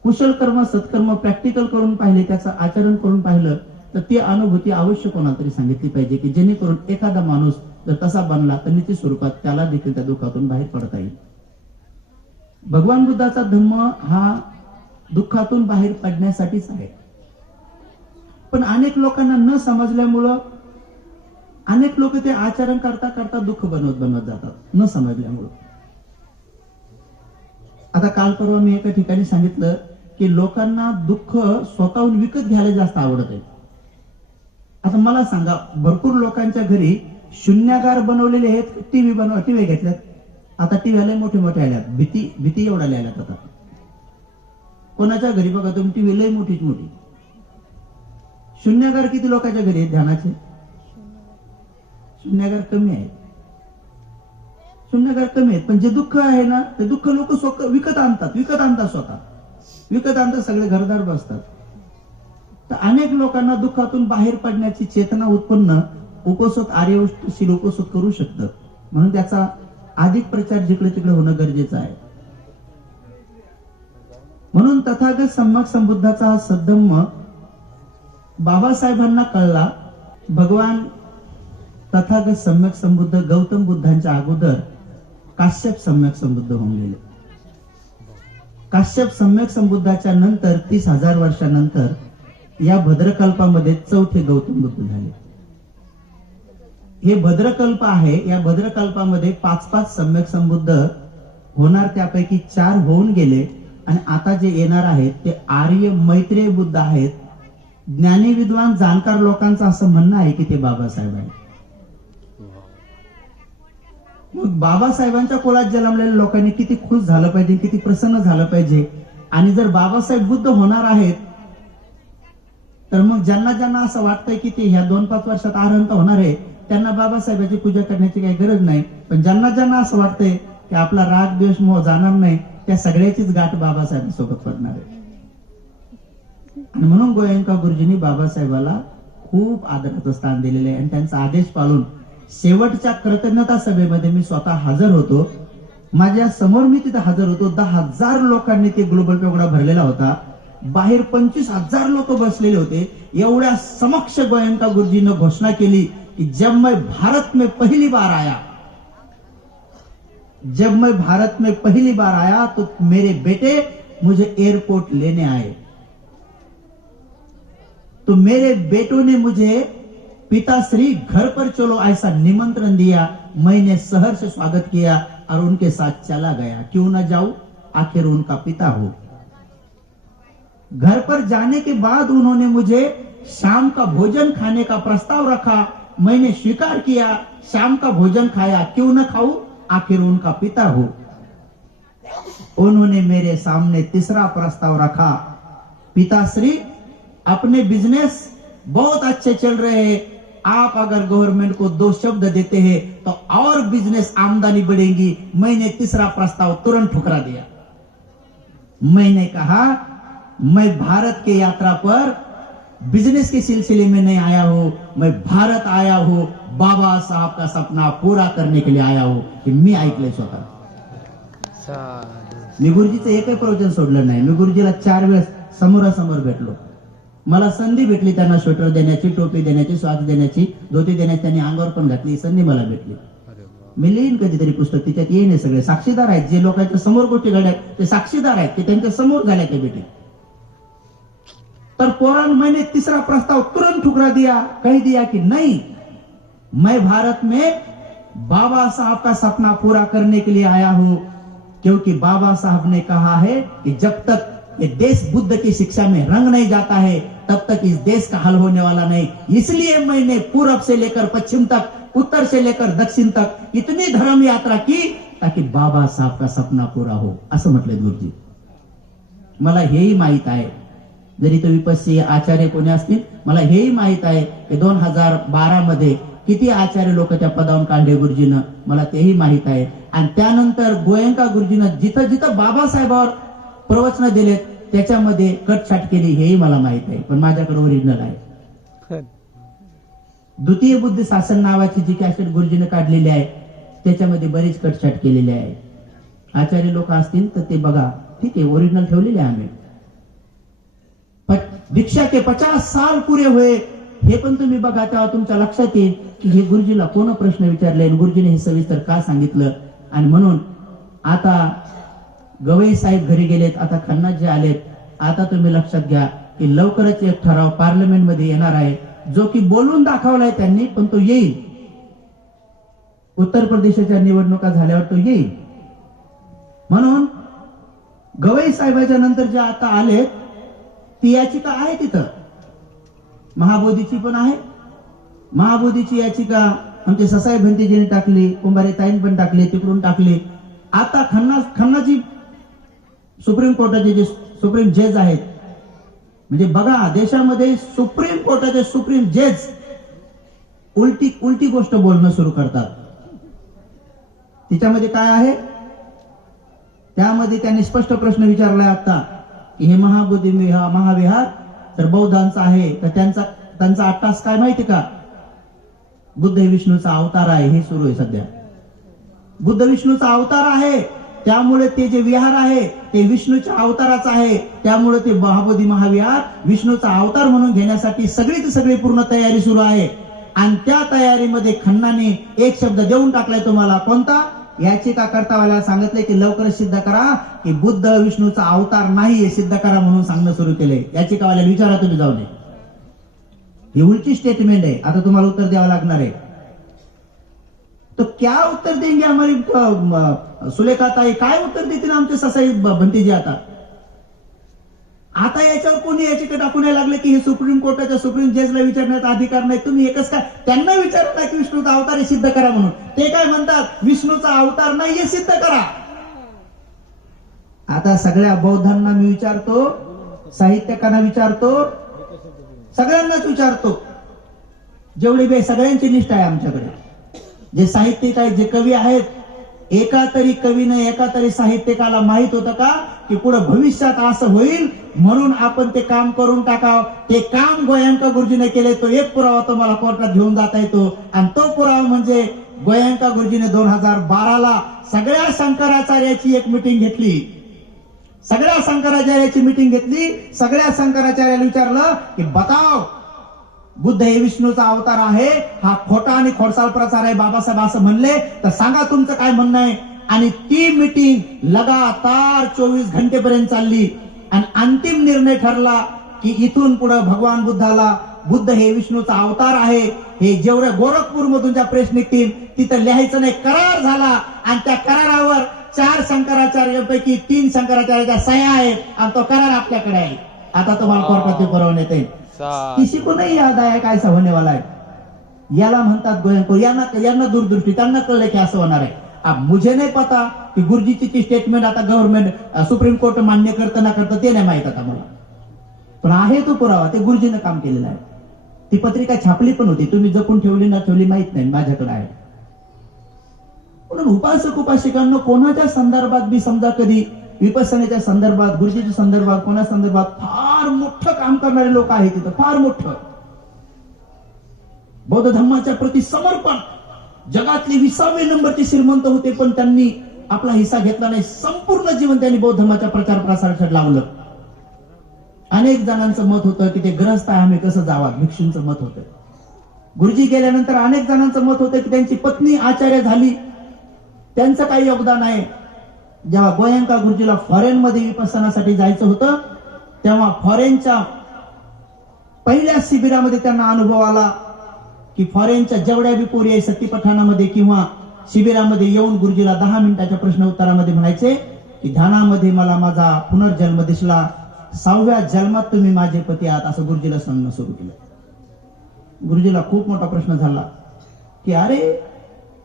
कुशल कर्म सत्कर्म प्रॅक्टिकल करून पाहिले, त्याचं आचरण करून पाहिलं तर ती अनुभूती अवश्य कोणाला तरी सांगितली पाहिजे, की जेणेकरून एखादा माणूस जर तसा बनला तर निश्चित स्वरूपात त्याला देखील त्या दुःखातून बाहेर पडता येईल. भगवान बुद्धाचा धम्म हा दुःखातून बाहेर पडण्यासाठीच आहे. पण अनेक लोकांना न समजल्यामुळं अनेक लोक ते आचरण करता करता दुःख बनवत जातात, न समजल्यामुळं. आता काल परवा मी एका ठिकाणी सांगितलं की लोकांना दुःख स्वतःहून विकत घ्यायला जास्त आवडत आहे. आता मला सांगा, भरपूर लोकांच्या घरी शून्यागार बनवलेले आहेत, टीव्ही घेतल्यात. आता टीव्ही आले मोठे मोठे आल्यात, भीती एवढा आल्यात. आता कोणाच्या घरी बघा तुम्ही टीव्ही लय मोठीच मोठी. शून्यागार किती लोकांच्या घरी आहेत ध्यानाचे? शून्यागार कमी आहेत. शून्यागार कमी आहेत. पण जे दुःख आहे ना, ते दुःख लोक विकत आणतात स्वतः विकत आणतात, सगळे घरदार बसतात. तर अनेक लोकांना दुःखातून बाहेर पडण्याची चेतना उत्पन्न उपोषित आर्यवशील उपोषित करू शकतं. म्हणून त्याचा अधिक प्रचार जिकडे तिकडे होणं गरजेचं आहे. म्हणून तथागत सम्यक संबुद्धाचा हा सद्धम्म बाबासाहेबांना कळला. भगवान तथागत सम्यक संबुद्ध गौतम बुद्धांच्या अगोदर काश्यप सम्यक संबुद्ध होऊन गेले. काश्यप सम्यक संबुद्धाच्या नंतर 30,000 वर्षानंतर या भद्रकल्पामध्ये चौथे गौतम बुद्ध झाले. हे भद्रकल्प आहे. या भद्रकल्पामध्ये 5-5 सम्यक संबुद्ध होणार, त्यापैकी 4 होऊन गेले आणि आता जे येणार आहेत ते आर्य मैत्रेय बुद्ध आहेत. ज्ञानी विद्वान जाणकार लोकांचं असं म्हणणं आहे की ते बाबासाहेब आहेत. मग बाबासाहेबांच्या कुळात जन्मलेल्या लोकांनी किती खुश झालं पाहिजे, किती प्रसन्न झालं पाहिजे. आणि जर बाबासाहेब बुद्ध होणार आहेत तर मग ज्यांना असं वाटतंय की ते ह्या 2-5 वर्षात अरहंत होणार आहे, त्यांना बाबासाहेबांची पूजा करण्याची काही गरज नाही. पण ज्यांना असं वाटतंय की आपला राग द्वेष मोह जाणार नाही, त्या सगळ्याचीच गाठ बाबासाहेबांसोबत पडणार आहे. आणि म्हणून गोयंका गुरुजींनी बाबासाहेबाला खूप आदराचं स्थान दिलेले आहे. आणि त्यांचा आदेश पाळून शेवटच्या कृतज्ञता सभेमध्ये मी स्वतः हजर होतो. माझ्या समोर मी तिथे हजर होतो. 10,000 लोकांनी ते ग्लोबल पेगोडा भरलेला होता. बाहेर 25,000 लोक बसलेले होते. एवढ्या समक्ष गोयंका गुरुजीनं घोषणा केली कि जब मैं भारत में पहली बार आया तो मेरे बेटे मुझे एयरपोर्ट लेने आए. तो मेरे बेटों ने मुझे पिताश्री घर पर चलो ऐसा निमंत्रण दिया. मैंने सहर्ष स्वागत किया और उनके साथ चला गया. क्यों न जाऊं, आखिर उनका पिता हो. घर पर जाने के बाद उन्होंने मुझे शाम का भोजन खाने का प्रस्ताव रखा. मैंने स्वीकार किया, शाम का भोजन खाया. क्यों न खाऊं, आखिर उनका पिता हो. उन्होंने मेरे सामने तीसरा प्रस्ताव रखा. पिताश्री, अपने बिजनेस बहुत अच्छे चल रहे हैं. आप अगर गवर्नमेंट को 2 शब्द देते हैं तो और बिजनेस आमदनी बढ़ेगी. मैंने तीसरा प्रस्ताव तुरंत ठुकरा दिया. मैंने कहा, मैं भारत की यात्रा पर बिजनेस के सिलसिले में नहीं आया हूं. मैं भारत आया हूं बाबा साहब का सपना पूरा करने के लिए आया हूं. कि मी ऐकलंय स्वतः. मी गुरुजीचं एकही प्रवचन सोडलं नाही. मी गुरुजीला 4 वेळेस समोरासमोर भेटलो. मला संधी भेटली त्यांना स्वेटर देण्याची, टोपी देण्याची, स्वाद देण्याची, धोती देण्याची. त्यांनी अंगावर पण घातली. संधी मला भेटली. मी लिहीन कधीतरी पुस्तक, तिच्यात येईन. सगळे साक्षीदार आहेत. जे लोकांच्या समोर गोष्टी घडल्या ते साक्षीदार आहेत, ते त्यांच्या समोर झाल्या त्या भेटी. तर फौरन मैंने तीसरा प्रस्ताव तुरंत ठुकरा दिया. कह दिया कि नहीं, मैं भारत में बाबा साहब का सपना पूरा करने के लिए आया हूं. क्योंकि बाबा साहब ने कहा है कि जब तक ये देश बुद्ध की शिक्षा में रंग नहीं जाता है तब तक इस देश का हल होने वाला नहीं। इसलिए मैंने पूरब से लेकर पश्चिम तक, उत्तर से लेकर दक्षिण तक इतनी धर्म यात्रा की ताकि बाबा साहब का सपना पूरा हो, असं म्हटले गुरुजी। मला हेही माहित आहे, जरी तो विपस्सी आचार्य कोणी असतील, मला हेही माहित आहे की 2012 मध्ये किती आचार्य लोक त्या पदावरून काढले गुरुजीनं, मला तेही माहित आहे। आणि त्यानंतर गोयंका गुरुजीनं जिथं जिथं बाबासाहेबांवर प्रवचन दिलेत त्याच्यामध्ये कटछाट केली, हेही मला माहित आहे, पण माझ्याकडे ओरिजिनल आहे। द्वितीय बुद्ध शासन नावाची जी कॅसेट गुरुजीनं काढलेली आहे त्याच्यामध्ये बरीच कटछाट केलेली आहे। आचार्य लोक असतील तर ते बघा, ठीक आहे, ओरिजिनल ठेवलेले आहे आम्ही। दीक्षा के 50 साल पुरे हुए, हे पण तुम्ही बघा, तेव्हा तुमच्या लक्षात येईल की हे गुरुजीला कोण प्रश्न विचारले, गुरुजीने हे सविस्तर का सांगितलं। आणि म्हणून आता गवई साहेब घरी गेलेत, आता खन्नाजी आलेत, आता तुम्ही लक्षात घ्या की लवकरच एक ठराव पार्लमेंटमध्ये येणार आहे, जो की बोलून दाखवलाय त्यांनी, पण तो येईल। उत्तर प्रदेशाच्या निवडणुका झाल्यावर तो येईल। म्हणून गवई साहेबाच्या नंतर जे आता आलेत ती याचिका आहे तिथं, महाबोधीची पण आहे। महाबोधीची याचिका आमचे ससाई भंतेजीने टाकली, कुंभारे ताईन पण टाकली, तिकडून टाकली। आता खन्नाजी सुप्रीम कोर्टाचे जे सुप्रीम जज आहेत, म्हणजे बघा देशामध्ये सुप्रीम कोर्टाचे सुप्रीम जज उलटी गोष्ट बोलणं सुरू करतात। तिच्यामध्ये काय आहे, त्यामध्ये त्यांनी स्पष्ट प्रश्न विचारलाय आता की हे महाबोधी महाविहार तर बौद्धांचा आहे, तर त्यांचा अट्टास काय माहिती का, बुद्ध विष्णूचा अवतार आहे, हे सुरू आहे सध्या। बुद्ध विष्णूचा अवतार आहे, त्यामुळे ते जे विहार आहे ते विष्णूच्या अवताराचं आहे, त्यामुळे ते महाबोधी महाविहार विष्णूचा अवतार म्हणून घेण्यासाठी सगळी पूर्ण तयारी सुरू आहे। आणि त्या तयारीमध्ये खन्नाने एक शब्द देऊन टाकलाय तुम्हाला, कोणता, याचिका कर्तावाला सांगितले की लवकरच सिद्ध करा की बुद्ध विष्णूचा अवतार नाही, हे सिद्ध करा म्हणून सांगणं सुरू केलंय। याचिकावाल्याला विचारा तुम्ही जाऊन, ही उलटी स्टेटमेंट आहे, आता तुम्हाला उत्तर द्यावं लागणार आहे। तो क्या उत्तर देंगे हमारी सुलेखा ताई, काय उत्तर देतील आमचे ससाई भंतेजी? आता याच्यावर कोणी याचिका टाकून लागले की हे सुप्रीम कोर्टाच्या सुप्रीम जजला विचारण्याचा अधिकार नाही, तुम्ही एकच काय त्यांना विचारता की विष्णूचा अवतार हे सिद्ध करा म्हणून, ते काय म्हणतात विष्णूचा अवतार नाही हे सिद्ध करा। आता सगळ्या बौद्धांना मी विचारतो, साहित्यकांना विचारतो, सगळ्यांनाच विचारतो, जेवढी सगळ्यांची लिस्ट आहे आमच्याकडे, जे साहित्यिक आहेत, जे कवी आहेत, एका तरी कवीने, एका तरी साहित्यिकाला माहित होतं का की पुढे भविष्यात असं होईल म्हणून आपण ते काम करून टाकावं? ते काम गोयंका गुरुजीने केले, तो एक पुरावा तुम्हाला कोर्टात घेऊन जाता येतो, आणि तो पुरावा म्हणजे गोयंका गुरुजीने 2012ला सगळ्या शंकराचार्याची एक मिटिंग घेतली, सगळ्या शंकराचार्याची मिटिंग घेतली, सगळ्या शंकराचार्याला विचारलं की बताव बुद्ध हे विष्णूचा अवतार आहे, हा खोटा आणि खोडसाळ प्रचार आहे, बाबासाहेब असं म्हणले, तर सांगा तुमचं काय म्हणणं आहे। आणि ती मीटिंग लगातार 24 घंटेपर्यंत चालली आणि अंतिम निर्णय ठरला की इथून पुढे भगवान बुद्धाला बुद्ध हे विष्णूचा अवतार आहे हे जेवढं गोरखपूर मधून ज्या प्रेस निघतील तिथं लिहायचं नाही, करार झाला। आणि त्या करारावर 4 शंकराचार्यांपैकी 3 शंकराचार्याच्या सह्या आहेत आणि तो करार आपल्याकडे आहे। आता तुम्हाला कोर्टात पुरवण्यात येईल, किसी को नहीं याद आया काय ऐसा होने वाला है। याला म्हणतात गोयंको, यांना दूरदृष्टी, त्यांना कळलं की असं होणार आहे। अब मुझे नहीं पता की गुरुजीची ती स्टेटमेंट आता गव्हर्नमेंट सुप्रीम कोर्ट मान्य करतं ना करतं ते नाही माहित आता मला, पण आहे तो पुरावा, ते गुरुजीनं काम केलेलं आहे। ती पत्रिका छापली पण होती, तुम्ही जपून ठेवली ना ठेवली माहित नाही, माझ्याकडे आहे। म्हणून उपासक उपासिकांना कोणाच्या संदर्भात बी समजा कधी विपස්සनेच्या संदर्भात, गुरुजीच्या संदर्भात, कोणा संदर्भात फार मोठं काम करणारे लोक आहेत तिथं, फार मोठं बौद्ध धर्माच्या प्रति समर्पण, जगातले 20वे नंबरचे श्रीमंत होते पण त्यांनी आपला हिस्सा घेतला नाही, संपूर्ण जीवन त्यांनी बौद्ध धर्माच्या प्रचार प्रसारासाठी लावलं। अनेक जणांचं मत होतं की ते ग्रस्त आहे, आम्ही कसं जावं, भिक्षूंचं मत होतं। गुरुजी गेल्यानंतर अनेक जणांचं मत होतं की त्यांची पत्नी आचार्य झाली, त्यांचं काही योगदान आहे। जेव्हा गोयंका गुरुजीला फॉरेन मध्ये विपස්සनासाठी जायचं होतं तेव्हा फॉरेनच्या पहिल्या शिबिरामध्ये त्यांना अनुभव आला की फॉरेनच्या जेवढ्या बी पोरी आहे सतीपठाणामध्ये किंवा शिबिरामध्ये येऊन गुरुजीला 10 मिनिटाच्या प्रश्न उत्तरामध्ये म्हणायचे की ध्यानामध्ये मला माझा पुनर्जन्म दिसला, 6व्या जन्मात तुम्ही माझे पती आहात असं गुरुजीला सांगणं सुरू केलं. गुरुजीला खूप मोठा प्रश्न झाला कि अरे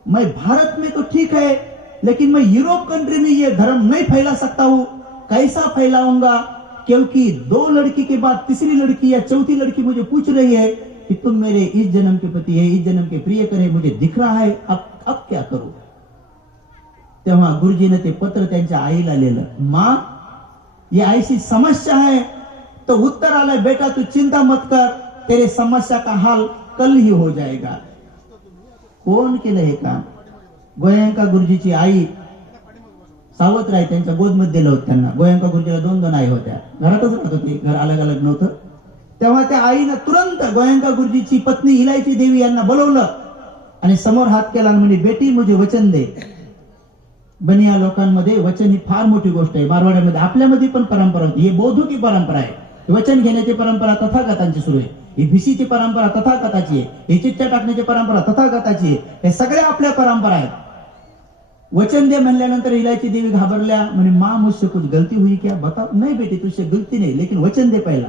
मैं भारत में तो ठीक है लेकिन मैं यूरोप कंट्री में ये धर्म नहीं फैला सकता हूं. कैसा फैलाऊंगा क्योंकि 2 लड़की के बाद तीसरी लड़की या चौथी लड़की मुझे पूछ रही है कि तुम मेरे इस जन्म के पति है, इस जन्म के प्रिय करे, मुझे दिख रहा है, अब क्या करू. तेव्हा गुरुजीने ते पत्र त्यांच्या आईला लिहिलं. माँ ये ऐसी समस्या है. तो उत्तर आला, बेटा तू चिंता मत कर, तेरे समस्या का हल कल ही हो जाएगा. कोण केलं हे काम? गोयंका गुरुजीची आई सावतराय त्यांच्या गोदमध्ये दिलं होतं त्यांना. गोयंका गुरुजीला 2 आई होत्या, घरातच राहत होती, घर अलग अलग नव्हतं. तेव्हा त्या आईनं तुरंत गोयंका गुरुजीची पत्नी इलायची देवी यांना बोलवलं आणि समोर हात केला आणि म्हणे, बेटी मुझे वचन दे. बनिया लोकांमध्ये वचन ही फार मोठी गोष्ट आहे. मारवाड्यामध्ये आपल्यामध्ये पण परंपरा होती. ही बौद्ध की परंपरा आहे. वचन घेण्याची परंपरा तथागतांची सुरू आहे. ही भिशीची परंपरा तथागताची आहे. ही चिठ्ठ्या टाकण्याची परंपरा तथागताची आहे. हे सगळ्या आपल्या परंपरा आहेत. वचन दे म्हणल्यानंतर इलायची देवी घाबरल्या, म्हणे माँ मुझसे कुछ गलती हुई क्या बताओ. नहीं बेटी तुझसे गलती नहीं, लेकिन वचन दे पहिला.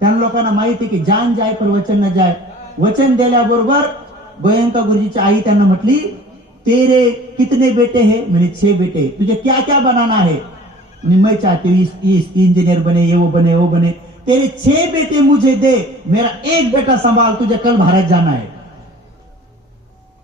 त्या लोकांना माहिती की जान जाय पर वचन न जाय. वचन दिल्याबरोबर गोयंका गुरुजीची आई त्यांना म्हटली, तेरे कितने बेटे हैं? मैंने 6 बेटे. तुझे क्या क्या बनाना है? मैं चाहती हूँ इंजीनियर बने, ये वो बने, वो बने. तेरे 6 बेटे मुझे दे, मेरा 1 बेटा संभाल, तुझे कल भारत जाना है.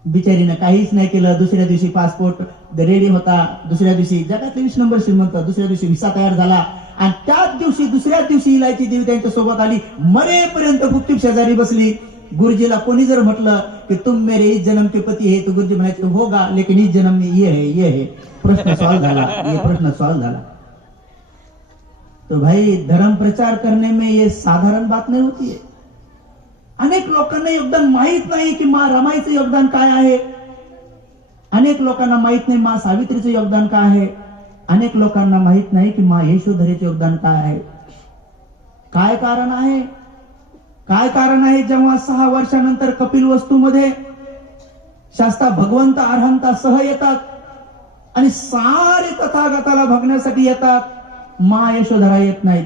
बिचारीनं काहीच नाही केलं. दुसऱ्या दिवशी पासपोर्ट रेडी होता. दुसऱ्या दिवशी जगातले 20 नंबर श्रीमंत. दुसऱ्या दिवशी व्हिसा तयार झाला आणि त्याच दिवशी दुसऱ्या दिवशी इलायची देवी त्यांच्या सोबत आली. मरेपर्यंत गुपचूप शेजारी बसली. गुरुजीला कोणी जर म्हटलं की तुम मेरे इस जन्म के पति है, तो गुरुजी म्हणायचे होगा, लेकिन इस जन्म में ये है. प्रश्न सॉल्व झाला. ये प्रश्न सॉल्व झाला. तो भाई धर्म प्रचार करने में ये साधारण बात नहीं होती है. अनेक लोकांना योगदान माहित नाही की माँ रमाईचं योगदान काय आहे. अनेक लोकांना माहित नाही माँ सावित्रीचं योगदान काय आहे. अनेक लोकांना माहित नाही की माँ यशोधरेचं योगदान काय आहे. काय कारण आहे? काय कारण आहे? जेव्हा 6 वर्षानंतर कपिल वस्तूमध्ये शास्ता भगवंत अरहंतासह येतात आणि सारे तथागताला बघण्यासाठी येतात, माँ यशोधरा येत नाहीत.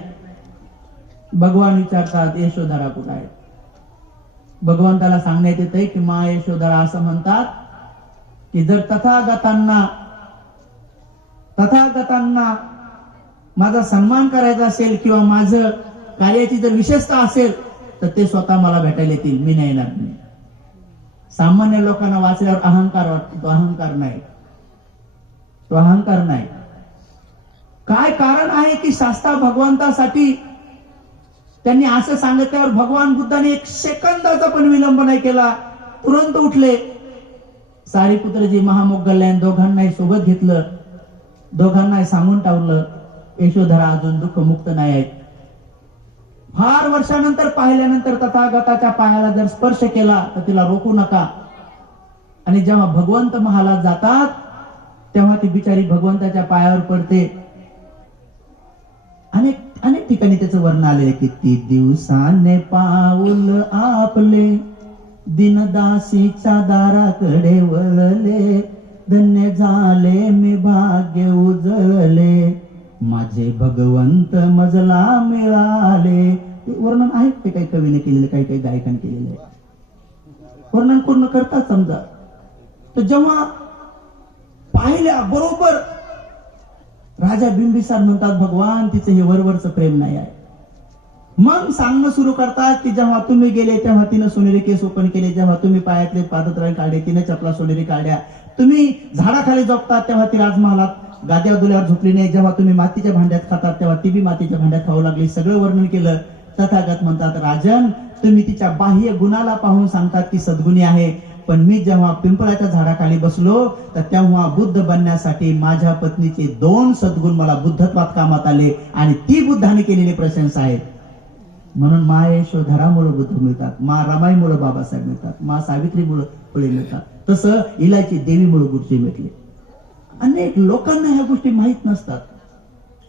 भगवान विचारतात यशोधरा कुठे आहे? भगवंताला सांगण्यात येते की माँ यशोधरा असं म्हणतात की जर तथागतांना माझा सन्मान करायचा असेल किंवा माझं कार्याची जर विशेषता असेल तर ते स्वतः मला भेटायला येतील, मी नाही येणार. सामान्य लोकांना वाचल्यावर अहंकार वाटतो. तो अहंकार नाही. तो अहंकार नाही. काय कारण आहे की शास्ता भगवंतासाठी त्यांनी असं सांगितल्यावर भगवान बुद्धाने 1 सेकंदाचा पण विलंब नाही केला. तुरंत उठले. सारीपुत्रजी महामोगल्यान दोघांनाही सोबत घेतलं. दोघांनाही सांगून टावलं यशोधरा अजून दुःखमुक्त नाही आहेत. फार वर्षानंतर पाहिल्यानंतर तथागताच्या पायाला जर स्पर्श केला तर तिला रोखू नका. आणि जेव्हा भगवंत महालात जातात तेव्हा ती बिचारी भगवंताच्या पायावर पडते. अनेक ठिकाणी त्याचं वर्णन आलेलं. किती दिवसाने पाऊल आपले दिनदासीच्या दाराकडे वळले, धन्य झाले मी भाग्य उजळले, माझे भगवंत मजला मिळाले. ते वर्णन आहे. ते काही कवीने केलेले, काही गायकाने केलेले आहे. वर्णन पूर्ण करतात समजा. तर जेव्हा पाहिल्या बरोबर राजा बिंबिसार म्हणतात भगवान तिचं हे वरवरचं प्रेम नाही आहे. मग सांगणं सुरू करतात की जेव्हा तुम्ही गेले तेव्हा तिनं सोनेरी केस ओपन केले, जेव्हा तुम्ही पायातले पादत्राण काढले तिने चपला सोनेरी काढल्या, तुम्ही झाडाखाली झोपतात तेव्हा ती राजमहालात गाद्यावर दुल्यावर झोपली नाही, जेव्हा तुम्ही मातीच्या भांड्यात खातात तेव्हा ती बी मातीच्या भांड्यात खाऊ लागली. सगळं वर्णन केलं. तथागत म्हणतात राजन तुम्ही तिच्या बाह्य गुणाला पाहून सांगतात की सद्गुणी आहे, पण मी जेव्हा पिंपळाच्या झाडाखाली बसलो तर तेव्हा बुद्ध बनण्यासाठी माझ्या पत्नीचे 2 सद्गुण मला बुद्धत्वात कामात आले आणि ती बुद्धाने केलेली प्रशंसा आहे. म्हणून मा यशोधरामुळे बुद्ध मिळतात, मा रमाईमुळे बाबासाहेब मिळतात, मा सावित्रीमुळे फुले मिळतात. तसं इलायची देवीमुळे गुरुजी मिळले. अनेक लोकांना ह्या गोष्टी माहित नसतात.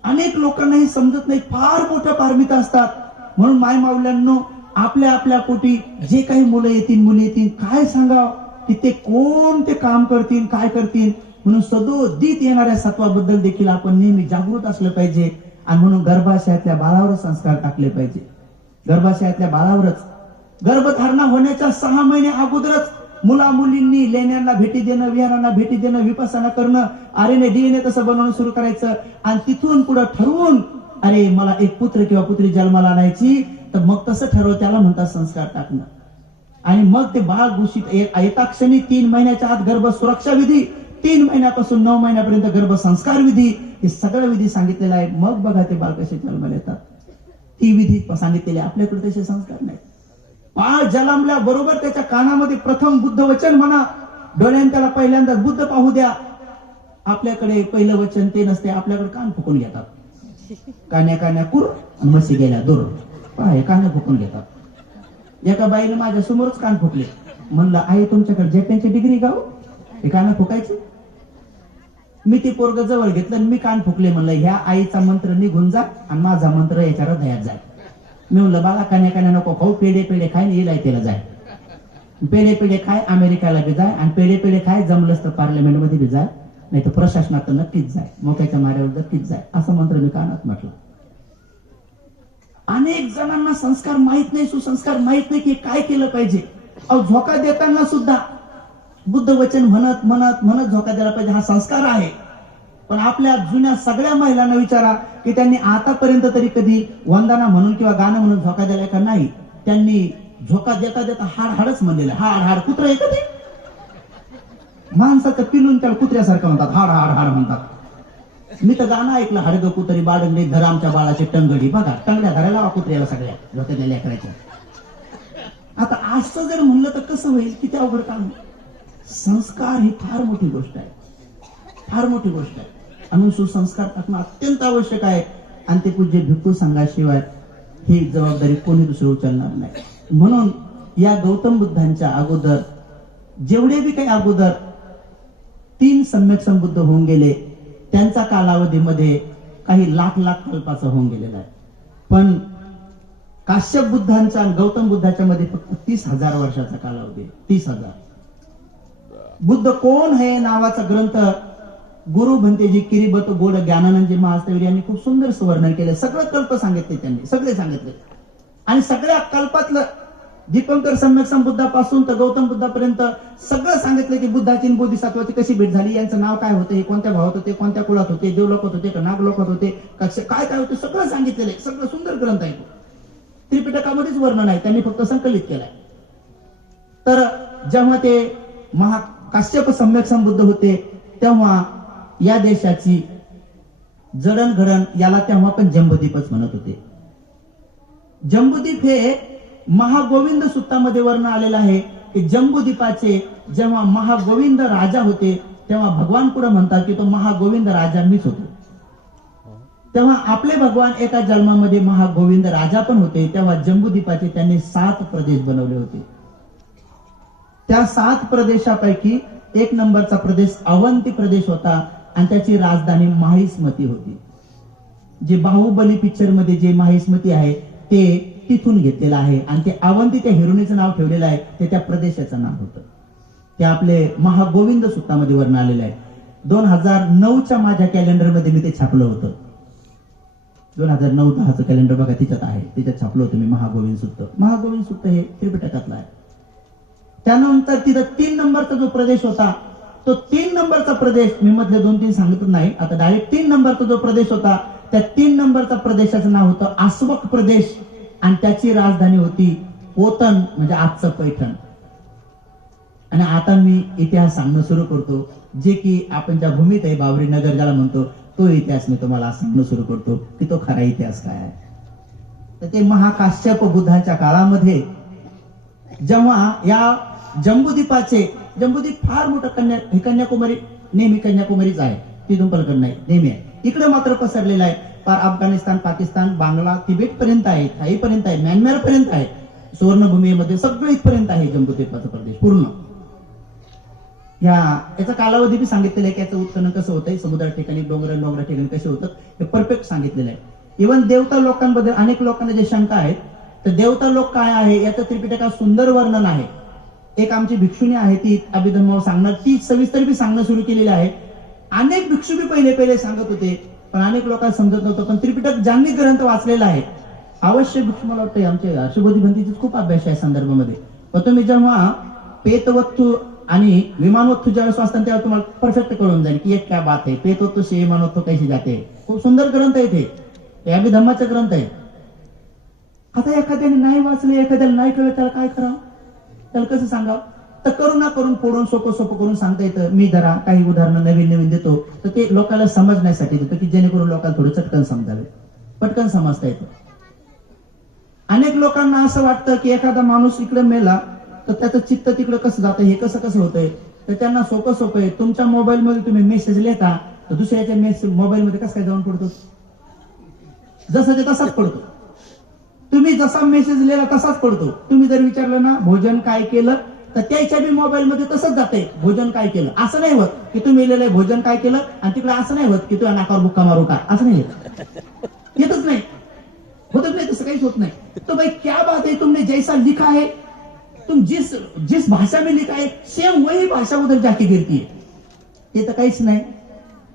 अनेक लोकांना हे समजत नाही. फार मोठ्या पारमिता असतात. म्हणून माय माऊल्यांनो आपल्या आपल्या कोटी जे काही मुलं येतील मुली येतील काय सांगाव की ते कोणते काम करतील काय करतील. म्हणून सदोदित येणाऱ्या सत्वाबद्दल देखील आपण नेहमी जागृत असलं पाहिजे. आणि म्हणून गर्भाशयातल्या बाळावरच संस्कार टाकले पाहिजे. गर्भाशयातल्या बाळावरच गर्भधारणा होण्याच्या 6 महिने अगोदरच मुला मुलींनी लेण्यांना भेटी देणं, विहारांना भेटी देणं, विपස්සना करणं, आरएनए डीएनए तसं बनवणं सुरू करायचं. आणि तिथून पुढे ठरवून अरे मला एक पुत्र किंवा पुत्री जन्माला आणायची, तर मग तसं ठरव, त्याला म्हणतात संस्कार टाकणं. आणि मग ते बाळ घोषित एका क्षणी 3 महिन्याच्या आत गर्भ सुरक्षा विधी, 3 महिन्यापासून 9 महिन्यापर्यंत गर्भ संस्कार विधी, हे सगळं विधी सांगितलेलं आहे. मग बघा ते बाळ कसे जन्माला येतात, ती विधी सांगितलेली. आपल्याकडे तसे संस्कार नाही. बाळ जन्मल्याबरोबर त्याच्या कानामध्ये प्रथम बुद्ध वचन म्हणा, डोळ्याने त्याला पहिल्यांदा बुद्ध पाहू द्या. आपल्याकडे पहिलं वचन ते नसते, आपल्याकडे कान फुकून घेतात. कान्या कान्या कुर आणि म्हशी गेल्या दूर, पाय कान फुकून घेतात. एका बाईने माझ्या समोरच कान फुकले. म्हणलं आई तुमच्याकडे जेपीची डिग्री गाव हे कान फुकायचे? मी ती पोरग जवळ घेतलं आणि मी कान फुकले. म्हणलं ह्या आईचा मंत्र निघून जा आणि माझा मंत्र याच्या हृदयात जाय. मी म्हणलं बाळा कान्या कान्या नको खाऊ, पेढे पेढे खाय येईल त्याला जाय, पेढे पेढे खाय अमेरिकाला बी जाय, आणि पेढे पेढे खाय जमलंच तर पार्लमेंटमध्ये बी जाय, नाही तर प्रशासनात तर नक्कीच जाय, मोक्याच्या माऱ्यावर नक्कीच जाय, असं मंत्र मी कानात म्हटलं. अनेक जणांना संस्कार माहित नाही, सुसंस्कार माहित नाही की काय केलं पाहिजे. अहो झोका देताना सुद्धा बुद्ध वचन म्हणत म्हणत म्हणत झोका द्यायला पाहिजे, हा संस्कार आहे. पण आपल्या जुन्या सगळ्या महिलांना विचारा की त्यांनी आतापर्यंत तरी कधी वंदना म्हणून किंवा गाणं म्हणून झोका द्यायला का नाही. त्यांनी झोका देता देता हाड हाडच म्हणलेलं. हाड हाड कुत्र आहे का ते? माणसाचं पिलून त्याला कुत्र्यासारखं म्हणतात, हाड हाड हाड म्हणतात. मी तर गाणं ऐकलं, हाडग कुत्री बाळगले धर आमच्या बाळाची टंगडी. बघा टंगड्या धरायला कुत्र्याला सगळ्या झोक्याच्या लेकराच्या. आता असं जर म्हणलं तर कसं होईल, किती अवघड काम. संस्कार ही फार मोठी गोष्ट आहे, फार मोठी गोष्ट आहे. आणि सुसंस्कार टाकणं अत्यंत आवश्यक आहे. आणि ते पूज्य भिक्खू संघाशिवाय ही जबाबदारी कोणी दुसरं उचलणार नाही. म्हणून या गौतम बुद्धांच्या अगोदर जेवढे बी काही अगोदर 3 सम्यक संबुद्ध होऊन गेले, त्यांचा कालावधीमध्ये काही लाख लाख कल्पाचा होऊन गेलेला आहे. पण काश्यप बुद्धांच्या आणि गौतम बुद्धाच्या मध्ये फक्त 30,000 वर्षाचा कालावधी आहे. 30,000. बुद्ध कोण हे नावाचा ग्रंथ गुरु भंतेजी किरीबत गोड ज्ञानानंदजी महास्तवीर यांनी खूप सुंदर वर्णन केले. सगळं कल्प सांगितले त्यांनी, सगळे सांगितले. आणि सगळ्या कल्पातलं दीपंकर सम्यक संबुद्धापासून तर गौतम बुद्धापर्यंत सगळं सांगितलं की बुद्धाची आणि बोधिसत्वाची कशी भेट झाली, यांचं नाव काय होते, कोणत्या भावात होते, कोणत्या कुळात होते, देवलोकात होते का नागलोकात होते, काय काय होते, सगळं सांगितलेलं आहे. सगळं सुंदर ग्रंथ आहे. त्रिपिटकामध्येच वर्णन आहे, त्यांनी फक्त संकलित केलंय. तर जेव्हा ते काश्यप सम्यक संबुद्ध होते तेव्हा या देशाची जडणघडण याला तेव्हा पण जंबूद्वीपच म्हणत होते. जंबूद्वीप हे महागोविंद सूक्तामध्ये वर्णन आलेलं आहे की जंबूद्वीपाचे जेव्हा महागोविंद राजा होते तेव्हा भगवान पुढे म्हणतात की तो महागोविंद राजा मीच होतो. तेव्हा आपले भगवान एका जन्मामध्ये महागोविंद राजा पण होते. तेव्हा जंबूद्वीपाचे त्यांनी 7 प्रदेश बनवले होते. त्या 7 प्रदेशापैकी 1 नंबरचा प्रदेश अवंती प्रदेश होता आणि त्याची राजधानी माहिष्मती होती. जे बाहुबली पिक्चर मध्ये जे माहिष्मती आहे ते तिथून घेतलेलं आहे. आणि ते अवंती त्या हिरोनीचं नाव ठेवलेलं आहे, ते त्या प्रदेशाचं नाव होतं. ते आपले महागोविंद सूक्तामध्ये वर्णन आलेलं आहे. 2009च्या माझ्या कॅलेंडरमध्ये मी ते छापलं होतं. 2009-10चं कॅलेंडर बघा, तिच्यात आहे, तिच्यात छापलं होतं मी महागोविंद सूक्त. महागोविंद सूक्त हे त्रिपिटकातलं आहे. त्यानंतर तिथं 3 नंबरचा जो प्रदेश होता, तो 3 नंबरचा प्रदेश, मी मधले 2-3 सांगितलं नाही, आता डायरेक्ट 3 नंबरचा जो प्रदेश होता, त्या 3 नंबरचा प्रदेशाचं नाव होतं आसवक प्रदेश. आणि त्याची राजधानी होती पोतन, म्हणजे आजचं पैठण. आणि आता मी इतिहास सांगणं सुरू करतो, जे की आपण ज्या भूमीत आहे बाबरी नगर ज्याला म्हणतो, तो इतिहास मी तुम्हाला सांगणं सुरू करतो की तो खरा इतिहास काय आहे. तर ते महाकाश्यप बुद्धांच्या काळामध्ये जेव्हा या जंबूद्वीप फार मोठं कन्याकुमारी नेहमी कन्याकुमारीच आहे, तिथून पलकड नाही, नेहमी आहे. इकडे मात्र पसरलेला आहे. पार अफगाणिस्तान, पाकिस्तान, बांगला, तिबेट पर्यंत आहे, थाई पर्यंत आहे, म्यानमार पर्यंत आहे, सुवर्णभूमीमध्ये सगळे इथपर्यंत आहे जंबूद्वीपाचा प्रदेश पूर्ण. याचा कालावधी बी सांगितलेला आहे की याचं उत्खनन कसं होतंय, समुद्र ठिकाणी डोंगर ठिकाणी कसे होतात हे परफेक्ट सांगितलेलं आहे. इव्हन देवता लोकांबद्दल अनेक लोकांना जे शंका आहेत, तर देवता लोक काय आहे याचं त्रिपिटकात सुंदर वर्णन आहे. एक आमची भिक्षुणी आहे, ती अभिधर्म सांगणार, ती सविस्तर बी सांगणं सुरू केलेलं आहे. अनेक भिक्षू बी पहिले सांगत होते पण अनेक लोकांना समजत नव्हतं. पण त्रिपिटक ज्यांनी ग्रंथ वाचलेला आहे अवश्य मला वाटतं आमचे हर्षबोधी भंतीचा खूप अभ्यास आहे संदर्भामध्ये. पण तुम्ही जेव्हा पेतवत्तू आणि विमानवत्तू ज्यावेळेस वाचता तेव्हा तुम्हाला परफेक्ट कळून जाईल की एक क्या बात आहे, पेतवत्तू से विमानवत्तू कैसे जाते. खूप सुंदर ग्रंथ आहे ते अभिधम्माचा ग्रंथ आहे. आता एखाद्याने नाही वाचले, एखाद्याला नाही कळलं, त्याला काय करावं, त्याला कसं सांगावं. तर करुणा करून फोडून सोपं सोपं करून सांगता येतं. मी जरा काही उदाहरणं नवीन नवीन देतो तर ते लोकांना समजण्यासाठी देतो की जेणेकरून लोकांना थोडं चटकन समजावे, पटकन समजता येतं. अनेक लोकांना असं वाटतं की एखादा माणूस इकडे मेला तर त्याचं चित्त तिकडे कसं जातं, हे कसं कसं होतंय. तर त्यांना सोपं सोपं आहे. तुमच्या मोबाईलमध्ये तुम्ही मेसेज लिहिता तर दुसऱ्याच्या मोबाईलमध्ये कसं काय जाऊन पडतो, जसं ते तसाच पडतो. तुम्ही जसा मेसेज लिहिला तसाच पडतो. तुम्ही जर विचारलं ना भोजन काय केलं तर त्याच्या बी मोबाईल मध्ये तसंच जाते भोजन काय केलं. असं नाही होत की तुम्ही लिहिलंय भोजन काय केलं आणि तिकडे असं नाही होत की तुझ्या नाकावर बुक्का मारू का, असं नाही येतच नाही, होतच नाही, तसं काहीच होत नाही. तो भाई क्या बात है, तुमने जैसा लिखा है, तुम जिस भाषा में लिखा है सेम वही भाषा उधर जाके गिरती है. ये तो काहीच नाही,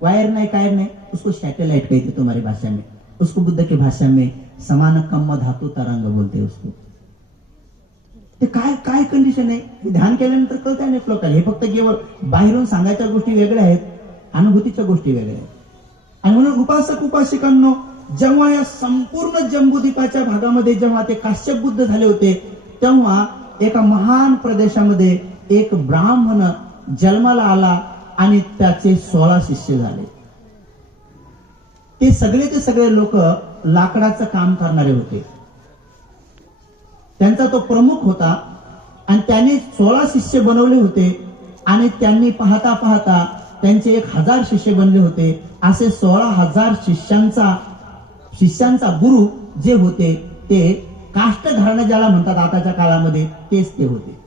वायर नाही, कायर नाही, उसको सैटेलाइट कहते तुम्हारी भाषा में, उसको बुद्ध की भाषा में समान कम्म धातु तरंग बोलते उसको. ते काय काय कंडिशन आहे हे ध्यान केल्यानंतर कळतं अनेक लोकांना. हे फक्त केवळ बाहेरून सांगायच्या गोष्टी वेगळ्या आहेत, अनुभूतीच्या गोष्टी वेगळ्या आहेत. आणि म्हणून उपासक उपासिकांनो, जेव्हा या संपूर्ण जम्बूद्वीपाच्या भागामध्ये जेव्हा ते काश्यप बुद्ध झाले होते तेव्हा एका महान प्रदेशामध्ये एक ब्राह्मण जन्माला आला आणि त्याचे 16 शिष्य झाले. ते सगळे लोक लाकडाचं काम करणारे होते. त्यांचा तो प्रमुख होता आणि त्यांनी 16 शिष्य बनवले होते आणि त्यांनी पाहता पाहता त्यांचे 1000 शिष्य बनले होते. असे 16,000 शिष्यांचा गुरु जे होते ते काष्ट घराणं ज्याला म्हणतात आताच्या काळामध्ये, तेच ते होते.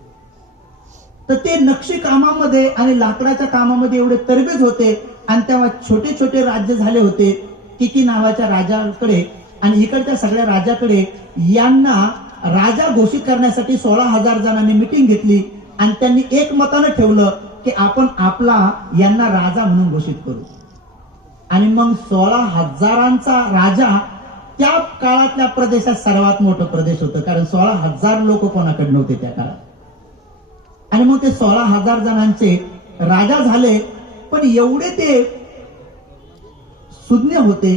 तर ते नक्षी कामामध्ये आणि लाकडाच्या कामामध्ये एवढे तरबेज होते. आणि तेव्हा छोटे छोटे राज्य झाले होते किकी नावाच्या राजाकडे आणि इकडच्या सगळ्या राजाकडे. यांना राजा घोषित करण्यासाठी 16,000 जणांनी मिटिंग घेतली आणि त्यांनी एकमतानं ठेवलं की आपण आपला यांना राजा म्हणून घोषित करू. आणि मग 16,000चा राजा त्या काळातल्या प्रदेशात सर्वात मोठं प्रदेश होतं, कारण 16,000 लोक कोणाकडे नव्हते त्या काळात. आणि मग ते 16,000 जणांचे राजा झाले. पण एवढे ते सुज्ञ होते,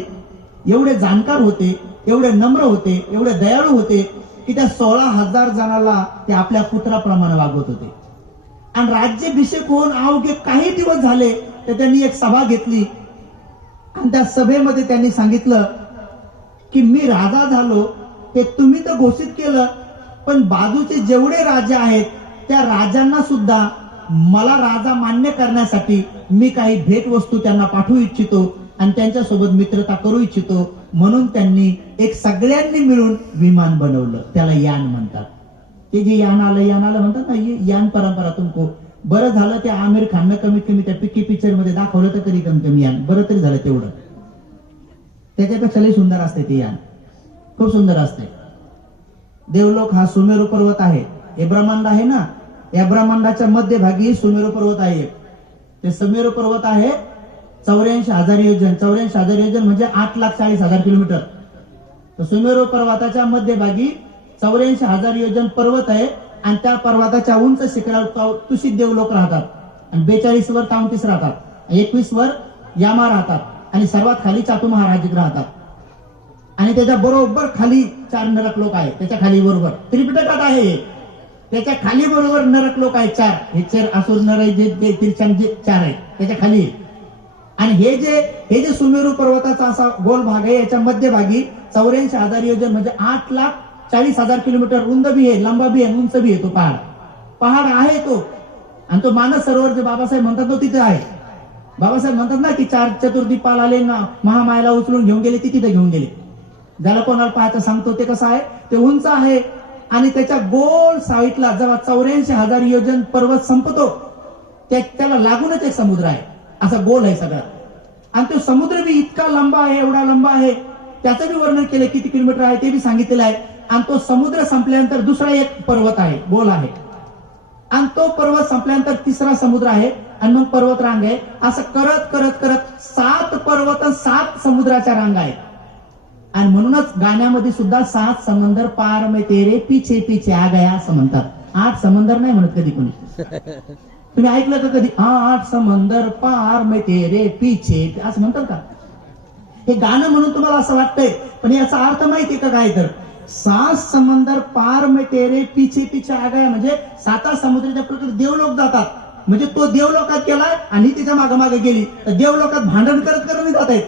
एवढे जाणकार होते, एवढे नम्र होते, एवढे दयाळू होते की त्या 16,000 जणांना ते आपल्या पुत्राप्रमाणे वागवत होते. आणि राज्याभिषेक होऊन अवघे काही दिवस झाले तर त्यांनी एक सभा घेतली आणि त्या सभेमध्ये त्यांनी सांगितलं की मी राजा झालो, ते तुम्ही तर घोषित केलं, पण बाजूचे जेवढे राजा आहेत त्या राजांना सुद्धा मला राजा मान्य करण्यासाठी मी काही भेटवस्तू त्यांना पाठवू इच्छितो आणि त्यांच्यासोबत मित्रता करू इच्छितो. म्हणून त्यांनी एक सगळ्यांनी मिळून विमान बनवलं, त्याला यान म्हणतात. ते जे यान आलं म्हणतात ना, यान परंपरा तुमको. बरं झालं त्या आमिर खाननं कमीत कमी त्या पिक्की पिक्चर मध्ये दाखवलं तर कधी कमी कमी यान, बरं तरी झालं तेवढं. त्याच्यापेक्षा लई सुंदर असते ते यान, खूप सुंदर असते. देवलोक हा सुमेरू पर्वत आहे, हे ब्रह्मांड आहे ना, या ब्रह्मांडाच्या मध्यभागी सुमेरू पर्वत आहे. ते सुमेरू पर्वत आहे 84,000 योजन. 84,000 योजन म्हणजे 8,40,000 किलोमीटर. तर सुमेरू पर्वताच्या मध्यभागी 84,000 योजन पर्वत आहे आणि त्या पर्वताच्या उंच शिखरावर तुषित देवलोक राहतात आणि 42 वर तांतीस राहतात, 21 वर यामा राहतात आणि सर्वात खाली चातु महाराजिक राहतात. आणि त्याच्या बरोबर खाली 4 नरक लोक आहेत. त्याच्या खाली बरोबर त्रिपिटकात आहे, त्याच्या खाली बरोबर नरक लोक आहेत 4. हे 4 असुर नर जे तिरछन जे 4 आहेत त्याच्या खाली. आणि हे जे सुमेरू पर्वताचा असा गोल भाग आहे याच्या मध्यभागी 84,000 योजन म्हणजे 8,40,000 किलोमीटर रुंद भी आहे, लंबा भी आहे, उंच भी आहे. तो पहाड आहे तो. आणि तो मानस सरोवर जे बाबासाहेब म्हणतात तो तिथे आहे. बाबासाहेब म्हणतात ना की 4 चतुर्दीपाल आले ना महामायला उचलून घेऊन गेले, ती तिथे घेऊन गेले. ज्याला कोणाला पाहायचं सांगतो ते कसं आहे, ते उंच आहे आणि त्याच्या गोल साईडला जेव्हा 84,000 योजन पर्वत संपतो त्याला लागूनच एक समुद्र आहे, असा गोल आहे सगळा. आणि तो समुद्र बी इतका लंबा आहे, एवढा लंबा आहे, त्याचं बी वर्णन केलं किती किलोमीटर आहे ते बी सांगितलेलं आहे. आणि तो समुद्र संपल्यानंतर दुसरा एक पर्वत आहे, गोल आहे. आणि तो पर्वत संपल्यानंतर तिसरा समुद्र आहे आणि मग पर्वत रांग आहे. असं करत करत करत 7 पर्वत 7 समुद्राच्या रांगा आहेत. आणि म्हणूनच गाण्यामध्ये सुद्धा 7 समंदर पार में तेरे पीछे पीछे आ गया असं म्हणतात. 8 समंदर नाही म्हणत कधी कोणी. तुम्ही ऐकलं का कधी 8 समंदर पार में तेरे पीछे असं म्हणतात का? हे गाणं म्हणून तुम्हाला असं वाटतंय, पण याचा अर्थ माहितीये का काय? तर 7 समंदर पार में तेरे पीछे पीछे आ गया म्हणजे 7 समुद्राच्या प्रकारे देवलोक जातात. म्हणजे तो देवलोकात गेलाय आणि तिच्या मागे गेली तर देवलोकात भांडण करत करत जात आहेत.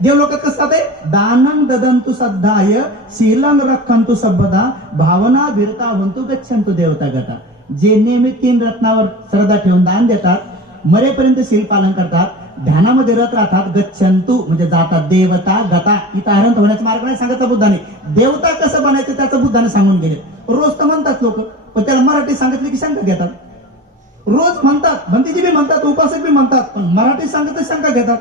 देवलोकात कसं जात आहे? दानं ददंतु सद्धाय शीलं रक्षन्तु सबदा भावना वीरता हंतु गच्छन्तु देवता गता. जे नेहमी 3 रत्नावर श्रद्धा ठेवून दान देतात, मरेपर्यंत शील पालन करतात, ध्यानामध्ये रत राहतात, गच्छन्तु म्हणजे जातात, देवता गता. इथं अरहंत होण्याचा मार्ग नाही सांगितलं बुद्धाने. देवता कसं बनायचं त्याचं बुद्धाने सांगून गेले. रोज तर म्हणतात लोक, पण त्याला मराठी सांगितले की शंका घेतात. रोज म्हणतात, भंतीजी बी म्हणतात, उपासक बी म्हणतात, पण मराठी सांगितलं शंका घेतात.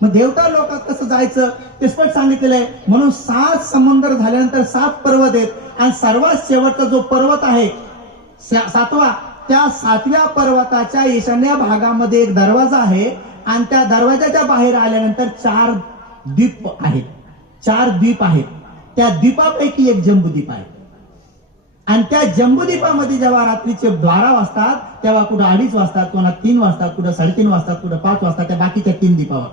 मग देवता लोकात कसं जायचं ते स्पष्ट सांगितलेलं आहे. म्हणून 7 समुद्र झाल्यानंतर 7 पर्वत आहेत आणि सर्वात शेवटचा जो पर्वत आहे 7वा, त्या 7व्या पर्वताच्या ईशान्य भागामध्ये एक दरवाजा आहे आणि त्या दरवाजाच्या बाहेर आल्यानंतर 4 द्वीप आहेत. 4 द्वीप आहेत. त्या द्वीपापैकी एक जम्बूद्वीप आहे. आणि त्या जम्बूद्वीपामध्ये जेव्हा रात्रीचे 12 वाजतात तेव्हा कुठं 2:30 वाजतात, कोणा 3 वाजतात, कुठं 3:30 वाजतात, कुठं 5 वाजतात, त्या बाकीच्या 3 द्वीपावर.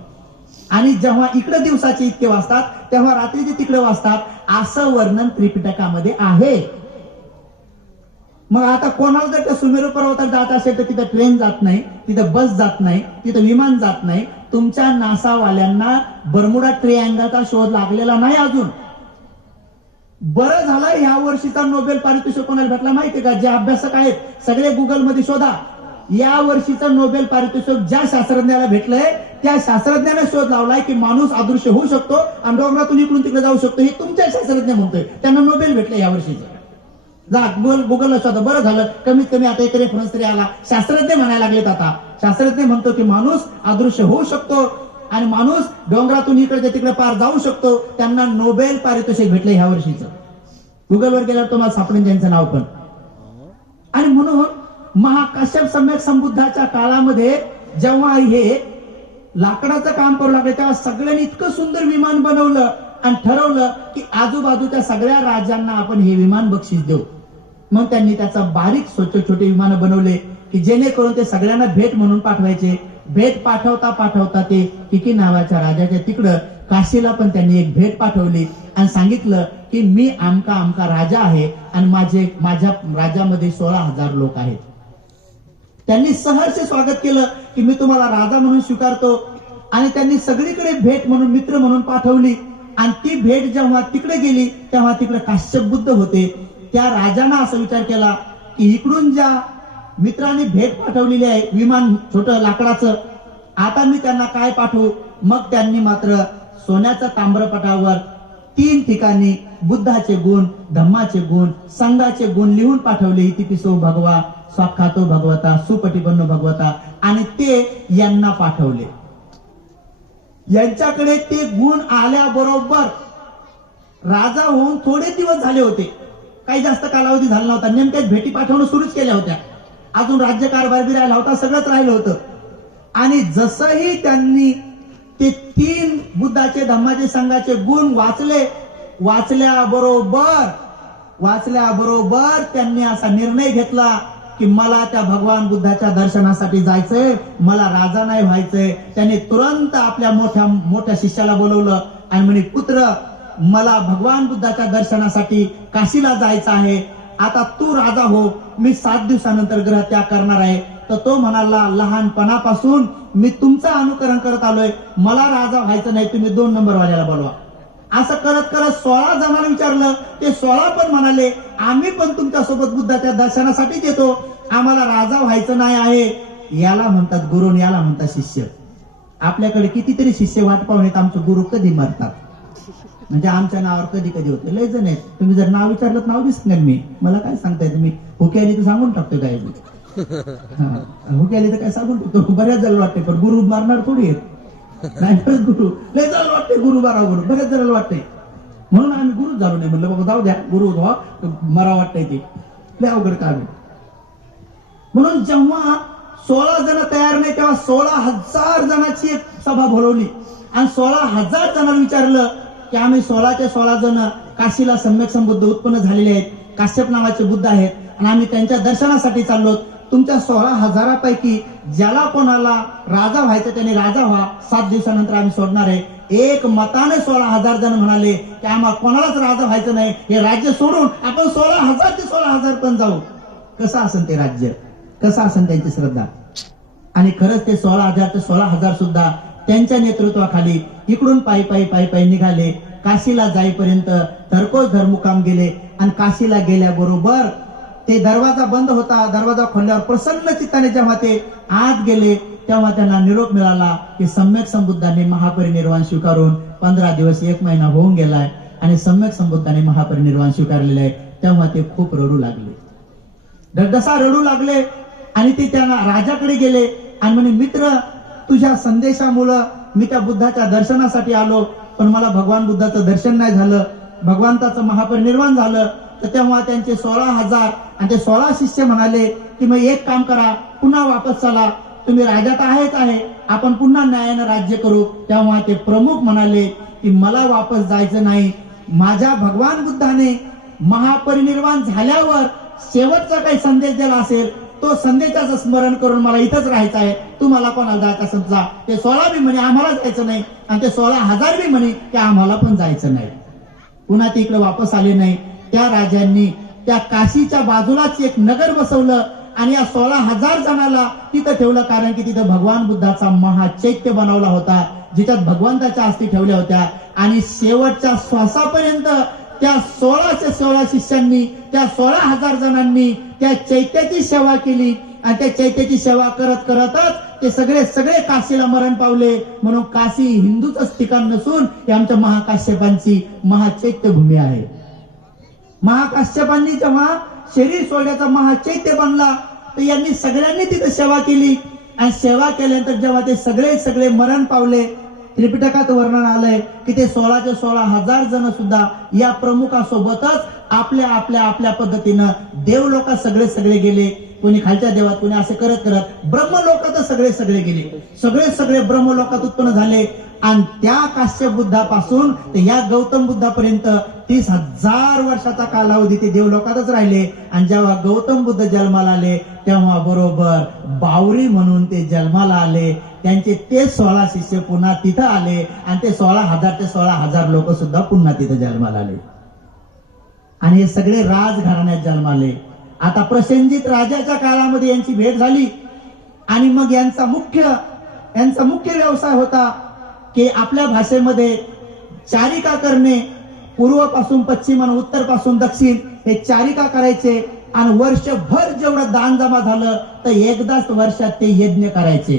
आणि जेव्हा इकडे दिवसाचे इतके वाजतात तेव्हा रात्रीचे तिकडे वाजतात, असं वर्णन त्रिपिटकामध्ये आहे. मग आता कोणाला जर त्या सुमेरू पर्वतावर जात असेल तर तिथं ट्रेन जात नाही, तिथं बस जात नाही, तिथं विमान जात नाही. तुमच्या नासावाल्यांना बर्मुडा ट्रिअँगलचा शोध लागलेला नाही अजून. बरं झालं या वर्षीचा नोबेल पारितोषिक कोणाला भेटला माहितीये का? जे अभ्यासक आहेत सगळे गुगलमध्ये शोधा. या वर्षीचं नोबेल पारितोषिक ज्या शास्त्रज्ञाला भेटलंय त्या शास्त्रज्ञाने शोध लावलाय की माणूस अदृश्य होऊ शकतो आणि डोंगरातून इकडून तिकडे जाऊ शकतो. हे तुमच्या शास्त्रज्ञ म्हणतोय, त्यांना नोबेल भेटलं या वर्षीचं. जा गुगलला शोधा. बरं झालं कमीत कमी आता एक रेफरन्स तरी आला. शास्त्रज्ञ म्हणायला लागलेत आता. शास्त्रज्ञ म्हणतो की माणूस अदृश्य होऊ शकतो आणि माणूस डोंगरातून इकडे तिकडे पार जाऊ शकतो. त्यांना नोबेल पारितोषिक भेटलं ह्या वर्षीचं. गुगलवर गेल्यावर तुम्हाला सापडेल त्यांचं नाव पण. आणि म्हणून महाकाश्यप सम्यक संबुद्धाच्या काळामध्ये जेव्हा हे लाकडाचं काम करू लागले तेव्हा सगळ्यांनी इतकं सुंदर विमान बनवलं आणि ठरवलं की आजूबाजूच्या सगळ्या राज्यांना आपण हे विमान बक्षीस देऊ. मग त्यांनी त्याचा बारीक छोटे विमानं बनवले की जेणेकरून ते सगळ्यांना भेट म्हणून पाठवायचे. भेट पाठवता पाठवता ते किकी नावाच्या राजाच्या तिकडं काशीला पण त्यांनी एक भेट पाठवली आणि सांगितलं की मी आमका आमका राजा आहे आणि माझ्या राज्यामध्ये 16,000 लोक आहेत. त्यांनी सहर्ष स्वागत केलं की मी तुम्हाला राजा म्हणून स्वीकारतो. आणि त्यांनी सगळीकडे भेट म्हणून मित्र म्हणून पाठवली. आणि ती भेट जेव्हा तिकडे गेली तेव्हा तिकडे काश्यप बुद्ध होते. त्या राजानं असा विचार केला की इकडून ज्या मित्रांनी भेट पाठवलेली आहे विमान छोटं लाकडाचं, आता मी त्यांना काय पाठवू? मग त्यांनी मात्र सोन्याच्या ताम्रपटावर 3 ठिकाणी बुद्धाचे गुण, धम्माचे गुण, संघाचे गुण लिहून पाठवले. इतिपिसो भगवा स्वाख्यातो भगवता सुपटिपन्नो भगवता. आणि ते यांना पाठवले. यांच्याकडे ते गुण आल्याबरोबर राजा होऊन थोडे दिवस झाले होते, काही जास्त कालावधी झाला नव्हता. नेमक्याच भेटी पाठवणं सुरूच केल्या होत्या. अजून राज्यकारभार बी राहिला होता, सगळंच राहिलं होतं. आणि जसंही त्यांनी ते 3 बुद्धाचे धम्माचे संघाचे गुण वाचल्याबरोबर त्यांनी असा निर्णय घेतला की मला त्या भगवान बुद्धाच्या दर्शनासाठी जायचंय, मला राजा नाही व्हायचंय. त्याने तुरंत आपल्या मोठ्या शिष्याला बोलवलं आणि म्हणे, पुत्र मला भगवान बुद्धाच्या दर्शनासाठी काशीला जायचं आहे, आता तू राजा हो, मी 7 दिवसानंतर ग्रह त्याग करणार आहे. तर तो म्हणाला, लहानपणापासून मी तुमचं अनुकरण करत आलोय, मला राजा व्हायचं नाही, तुम्ही 2 नंबर वाल्याला बोलवा. असं करत करत 16 जणांना विचारलं, ते 16 पण म्हणाले, आम्ही पण तुमच्या सोबत बुद्धाच्या दर्शनासाठी येतो, आम्हाला राजा व्हायचं नाही आहे. याला म्हणतात गुरु, याला म्हणतात शिष्य. आपल्याकडे कितीतरी शिष्य वाट पाहून येत, आमचे गुरु कधी मरतात, म्हणजे आमच्या नावावर कधी कधी होते. लय जण आहेत, तुम्ही जर नाव विचारलं नाव दिसणार मी, मला काय सांगताय तुम्ही, हुक्याली तर सांगून टाकतो काय, हुक्याली तर काय सांगून टाकतो. बऱ्याच जण वाटते, पण गुरु मारणार थोडी आहेत. नाही गुरु लय जण वाटते, गुरु बारा गुरु बऱ्याच जणांना वाटते. म्हणून आम्ही गुरु झालो नाही, म्हणलं बाबा जाऊ द्या, गुरु मरा वाटतंय ते लय अवघड काम आहे. म्हणून जेव्हा 16 जण तयार नाही तेव्हा 16,000 जणांची एक सभा बोलवली आणि 16,000 जणांना विचारलं की आम्ही 16चे 16 जण काशीला सम्यक संबुद्ध उत्पन्न झालेले आहेत, काश्यप नावाचे बुद्ध आहेत आणि आम्ही त्यांच्या दर्शनासाठी चाललो. तुमच्या 16,000पैकी ज्याला कोणाला राजा व्हायचं त्याने राजा व्हा, 7 दिवसानंतर आम्ही सोडणार आहे. एक मताने 16,000 जण म्हणाले की आम्हाला कोणालाच राजा व्हायचं नाही, हे राज्य सोडून आपण 16,000 ते 16,000 पण जाऊ. कसं असेल ते राज्य, कसं असेल त्यांची श्रद्धा. आणि खरंच ते 16,000 ते 16,000 सुद्धा त्यांच्या नेतृत्वाखाली इकडून पायी पायी पायी पायी निघाले. काशीला जाईपर्यंत धरकोच धर्मुकाम गेले आणि काशीला गेल्याबरोबर ते दरवाजा बंद होता, दरवाजा खोलल्यावर प्रसन्न चित्ताने जेव्हा ते आत गेले तेव्हा त्यांना निरोप मिळाला की सम्यक संबुद्धांनी महापरिनिर्वाण स्वीकारून 15 दिवस 1 महिना होऊन गेलाय आणि सम्यक संबुद्धांनी महापरिनिर्वाण स्वीकारलेलं आहे. तेव्हा ते खूप रडू लागले, धडधसा रडू लागले आणि ते त्यांना राजाकडे गेले आणि म्हणे, मित्र तुझ्या संदेशामुळं मी त्या बुद्धाच्या दर्शनासाठी आलो, पण मला भगवान बुद्धाचं दर्शन नाही झालं, भगवंताचं महापरिनिर्वाण झालं. तर तेव्हा त्यांचे 16,000 आणि ते 16 शिष्य म्हणाले की मग एक काम करा, पुन्हा वापस चला, तुम्ही राजा तर आहेच आहे, आपण पुन्हा न्यायानं राज्य करू. तेव्हा ते प्रमुख म्हणाले की मला वापस जायचं नाही, माझ्या भगवान बुद्धाने महापरिनिर्वाण झाल्यावर शेवटचा काही संदेश दिला असेल तो संदेशाचं स्मरण करून मला इथंच राहायचं आहे, तुम्हाला कोणाला जायचं समजा. ते 16 बी म्हणे आम्हाला जायचं नाही आणि ते 16,000 बी म्हणे की आम्हाला पण जायचं नाही. पुन्हा ते इकडे वापस आले नाही. त्या राजांनी त्या काशीच्या बाजूलाच एक नगर बसवलं आणि या 16,000 जणाला तिथं ठेवलं, कारण की तिथं भगवान बुद्धाचा महाचैत्य बनवला होता, जिच्यात भगवंताच्या अस्थी ठेवल्या होत्या. आणि शेवटच्या श्वासापर्यंत त्या 16चे 16 शिष्यांनी, त्या 16,000 जणांनी त्या चैत्याची सेवा केली आणि त्या चैत्याची सेवा करत करतच ते सगळे काशीला मरण पावले. म्हणून काशी हिंदूच ठिकाण नसून हे आमच्या महाकाश्यपांची महाचैत्य भूमी आहे. महाकाश्यपांनी जेव्हा शरीर सोडण्याचा महाचैत्य बनला तर यांनी सगळ्यांनी तिथे सेवा केली आणि सेवा केल्यानंतर जेव्हा ते सगळे मरण पावले, त्रिपिटकात वर्णन आलंय की ते 16चे 16,000 जण सुद्धा या प्रमुखासोबतच आपल्या पद्धतीनं देवलोकात सगळे गेले. कोणी खालच्या देवात, कोणी असे करत करत ब्रह्मलोकात सगळे गेले. सगळे ब्रह्मलोकात उत्पन्न झाले आणि त्या काश्यप बुद्धापासून ते या गौतम बुद्धापर्यंत 30,000 वर्षाचा कालावधी ते देवलोकातच राहिले. आणि जेव्हा गौतम बुद्ध जन्माला आले तेव्हा बरोबर बावरी म्हणून ते जन्माला आले. त्यांचे ते 16 शिष्य पुन्हा तिथं आले आणि ते 16,000 ते 16,000 लोक सुद्धा पुन्हा तिथं जन्माला आले आणि हे सगळे राजघराण्यात जन्माले. आता प्रसेनजित राजाच्या काळामध्ये यांची भेट झाली आणि मग यांचा मुख्य व्यवसाय होता की आपल्या भाषेमध्ये चारिका करणे, पूर्वपासून पश्चिम आणि उत्तरपासून दक्षिण हे चारिका करायचे आणि वर्षभर जेवढं दान जमा झालं तर एकदाच वर्षात ते यज्ञ करायचे.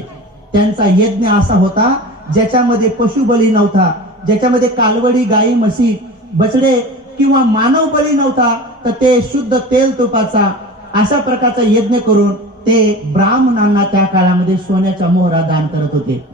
त्यांचा यज्ञ असा होता ज्याच्यामध्ये पशुबली नव्हता, ज्याच्यामध्ये कालवडी, गाई, म्हशी, बछडे किंवा मानव बळी नव्हता, तर ते शुद्ध तेल तुपाचा अशा प्रकारचा यज्ञ करून ते ब्राह्मणांना त्या काळामध्ये सोन्याच्या मोहरा दान करत होते.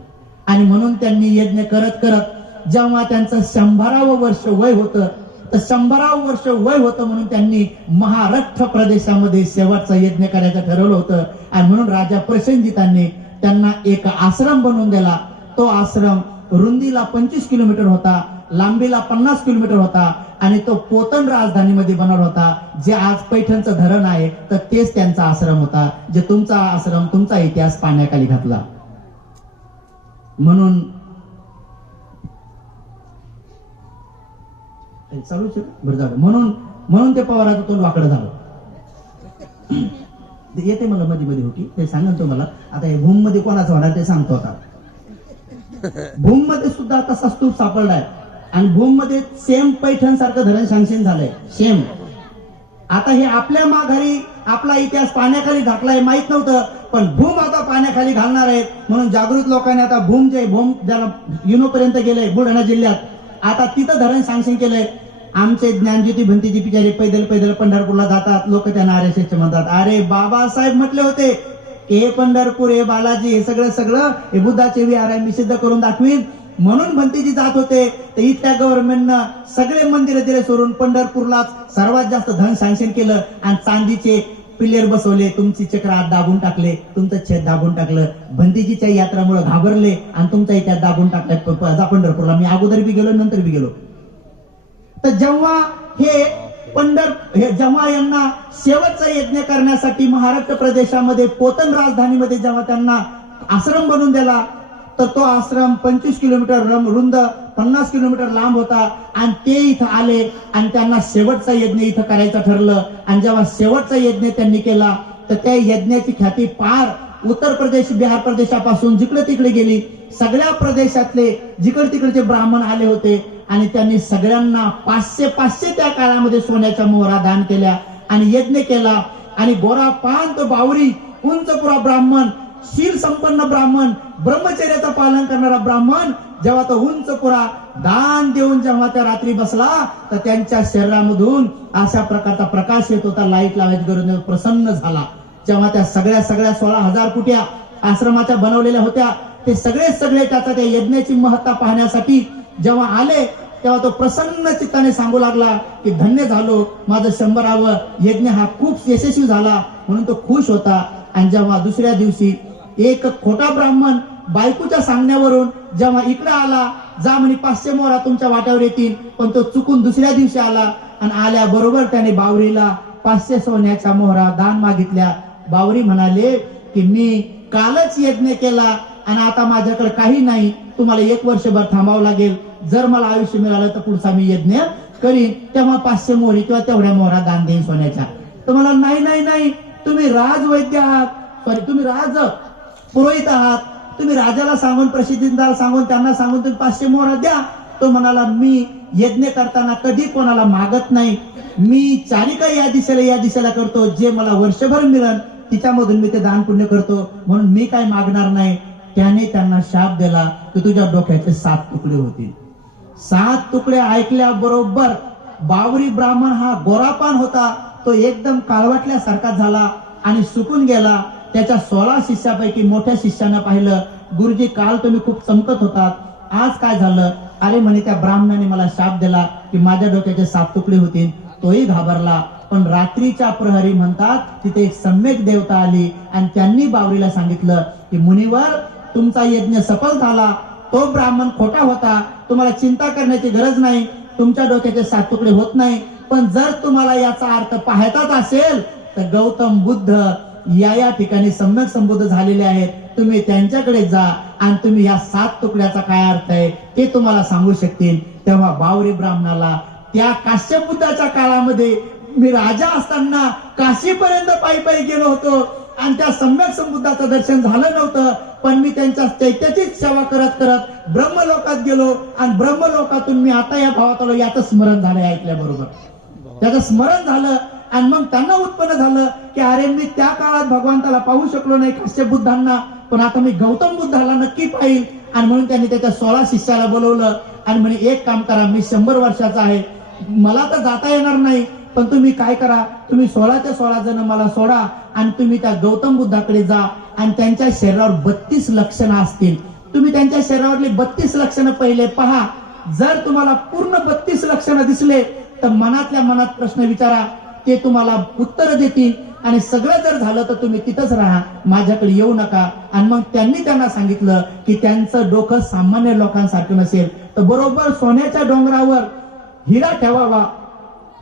आणि म्हणून त्यांनी यज्ञ करत करत जेव्हा त्यांचं 100वे वर्ष वय होतं तर 100वे वर्ष वय होतं म्हणून त्यांनी महाराष्ट्र प्रदेशामध्ये शेवटचा यज्ञ करायचं ठरवलं होतं. आणि म्हणून राजा प्रसेनजितांनी त्यांना एक आश्रम बनवून दिला. तो आश्रम रुंदीला 25 किलोमीटर होता, लांबीला 50 किलोमीटर होता आणि तो पोतन राजधानीमध्ये बनवला होता. जे आज पैठणचं धरण आहे तर तेच त्यांचा आश्रम होता, जे तुमचा आश्रम, तुमचा इतिहास पाण्याखाली घातला. म्हणून म्हणून ते पवाराचं तोंड वाकडं झालं. येते मला मध्ये होती ते सांगा तुम्हाला. आता हे भूम मध्ये कोणाचं होणार ते सांगतो. आता भूम मध्ये सुद्धा तसा स्तूप सापडलाय आणि भूम मध्ये सेम पैठण सारखं धरण सँक्शन झालंय सेम. आता हे आपल्या माघारी आपला इतिहास पाण्याखाली घातलाय माहित नव्हतं, पण भूम आता पाण्याखाली घालणार आहेत. म्हणून जागृत लोकांनी आता भूम ज्याला युनोपर्यंत गेले बुलढाणा जिल्ह्यात, आता तिथं धरण सँक्शन केलंय. आमचे ज्ञानज्योती भंतीजी बिचारे पैदल पंढरपूरला जातात, लोक त्यांना RSS म्हणतात. अरे बाबासाहेब म्हटले होते हे पंढरपूर, हे बालाजी, हे सगळं हे बुद्धाचे विहार आहे, मी सिद्ध करून दाखवीन. म्हणून भंतीजी जात होते. तर इथल्या गव्हर्नमेंटनं सगळे मंदिरं दिले सोडून पंढरपूरला सर्वात जास्त धन सँक्शन केलं आणि चांदीचे पिल्लेर बसवले, तुमची चक्र आत दाबून टाकले, तुमचं छेद दाबून टाकलं, भंतीजीच्या यात्रामुळे घाबरले आणि तुमच्या इथे दाबून टाकलाय जा पंढरपूरला. मी अगोदर बी गेलो, नंतर बी गेलो. तर जेव्हा जेव्हा यांना शेवटचा यज्ञ करण्यासाठी महाराष्ट्र प्रदेशामध्ये पोतन राजधानीमध्ये जेव्हा त्यांना आश्रम बनवून दिला, तर तो आश्रम 25 किलोमीटर रुंद, 50 किलोमीटर लांब होता. आणि ते इथं आले आणि त्यांना शेवटचा यज्ञ इथं करायचं ठरलं. आणि जेव्हा शेवटचा यज्ञ त्यांनी केला, तर त्या यज्ञाची ख्याती पार उत्तर प्रदेश, बिहार प्रदेशापासून जिकडे तिकडे गेली. सगळ्या प्रदेशातले जिकडे तिकडचे ब्राह्मण आले होते आणि त्यांनी सगळ्यांना 500 त्या काळामध्ये सोन्याच्या मोहरा दान केल्या आणि यज्ञ केला. आणि गोरा पान तो बावरी, उंचपुरा ब्राह्मण, शील संपन्न ब्राह्मण, ब्रह्मचर्याचं पालन करणारा ब्राह्मण, जेव्हा तो उंचपुरा दान देऊन जेव्हा त्या रात्री बसला, तर त्यांच्या शरीरामधून अशा प्रकारचा प्रकाश येत होता. लाईट लावायची गरज नाही, प्रसन्न झाला. जेव्हा त्या सगळ्या 16,000 कुट्या आश्रमाच्या बनवलेल्या होत्या, ते सगळे त्याचा त्या यज्ञाची महत्ता पाहण्यासाठी जेव्हा आले, तेव्हा तो प्रसन्न चित्ताने सांगू लागला की धन्य झालो, माझं 100वावं यज्ञ हा खूप यशस्वी झाला, म्हणून तो खुश होता. आणि जेव्हा दुसऱ्या दिवशी एक खोटा ब्राह्मण बायकोच्या सांगण्यावरून जेव्हा इकडे आला, जा म्हणे 500 मोहरा तुमच्या वाट्यावर येतील, पण तो चुकून दुसऱ्या दिवशी आला आणि आल्याबरोबर त्याने बावरीला 500 सोन्याच्या मोहरा दान मागितल्या. बावरी म्हणाले की मी कालच यज्ञ केला आणि आता माझ्याकडे काही नाही, तुम्हाला 1 वर्षभर थांबावं लागेल. जर मला आयुष्य मिळालं तर पुढचा मी यज्ञ करीन, तेव्हा 500 मोहरी किंवा तेवढ्या मोहरा दान देईन सोन्याच्या. तर मला नाही, तुम्ही राजवैद्य आहात, सॉरी तुम्ही राज पुरोहित आहात, तुम्ही राजाला सांगून, प्रसिद्धीदार सांगून, त्यांना सांगून तुम्ही 500 मोहरा द्या. तो म्हणाला मी यज्ञ करताना कधी कोणाला मागत नाही, मी चारिका या दिशेला करतो, जे मला वर्षभर मिळेल तिच्यामधून मी ते दान पुण्य करतो, म्हणून मी काय मागणार नाही. त्याने त्यांना शाप दिला की तुझ्या डोक्याचे 7 तुकडे होतील. 7 तुकडे ऐकल्याबरोबर बावरी ब्राह्मण हा गोरापान होता, तो एकदम काळवटल्यासारखा झाला आणि सुकून गेला. त्याच्या 16 शिष्यापैकी मोठ्या शिष्यानं पाहिलं, गुरुजी काल तुम्ही खूप चमकत होतात, आज काय झालं? अरे म्हणे त्या ब्राह्मणाने मला शाप दिला की माझ्या डोक्याचे 7 तुकडे होतील. तोही घाबरला. पण रात्रीच्या प्रहरी म्हणतात तिथे एक सम्यक देवता आली आणि त्यांनी बावरीला सांगितलं की मुनिवर तुमचा यज्ञ सफल झाला, तो ब्राह्मण खोटा होता, तुम्हाला चिंता करण्याची गरज नाही, तुमच्या डोक्याचे 7 तुकडे होत नाही. पण जर तुम्हाला याचा अर्थ पाहायचाच असेल तर गौतम बुद्ध या ठिकाणी सम्यक संबोध झालेले आहेत, तुम्ही त्यांच्याकडे जा आणि तुम्ही या 7 तुकड्याचा काय अर्थ आहे ते तुम्हाला सांगू शकतील. तेव्हा बावरी ब्राह्मणाला त्या काश्यप बुद्धाच्या काळामध्ये मी राजा असताना काशीपर्यंत पायी गेलो होतो आणि त्या सम्यक संबुद्धाचं दर्शन झालं नव्हतं, पण मी त्यांच्या चैत्याचीच सेवा करत ब्रह्मलोकात गेलो आणि ब्रह्मलोकातून मी आता या भावात आलो. याचं स्मरण झालं ऐकल्याबरोबर, त्याचं स्मरण झालं आणि मग त्यांना उत्पन्न झालं की अरे मी त्या काळात भगवंताला पाहू शकलो नाही काश्यप बुद्धांना, पण आता मी गौतम बुद्धाला नक्की पाहिल. आणि म्हणून त्यांनी त्याच्या 16 शिष्याला बोलवलं आणि म्हणे एक काम करा, मी 100 वर्षाचा आहे, मला तर जाता येणार नाही, पण तुम्ही काय करा, तुम्ही 16च्या 16 जण मला सोडा आणि तुम्ही त्या गौतम बुद्धाकडे जा आणि त्यांच्या शरीरावर 32 लक्षणं असतील, तुम्ही त्यांच्या शरीरावरले 32 लक्षणं पहिले पहा. जर तुम्हाला पूर्ण 32 लक्षणं दिसले तर मनातल्या मनात प्रश्न विचारा, ते तुम्हाला उत्तर देतील. आणि सगळं जर झालं तर तुम्ही तिथंच राहा, माझ्याकडे येऊ नका. आणि मग त्यांनी त्यांना सांगितलं की त्यांचं डोकं सामान्य लोकांसारखं नसेल, तर बरोबर सोन्याच्या डोंगरावर हिरा ठेवावा,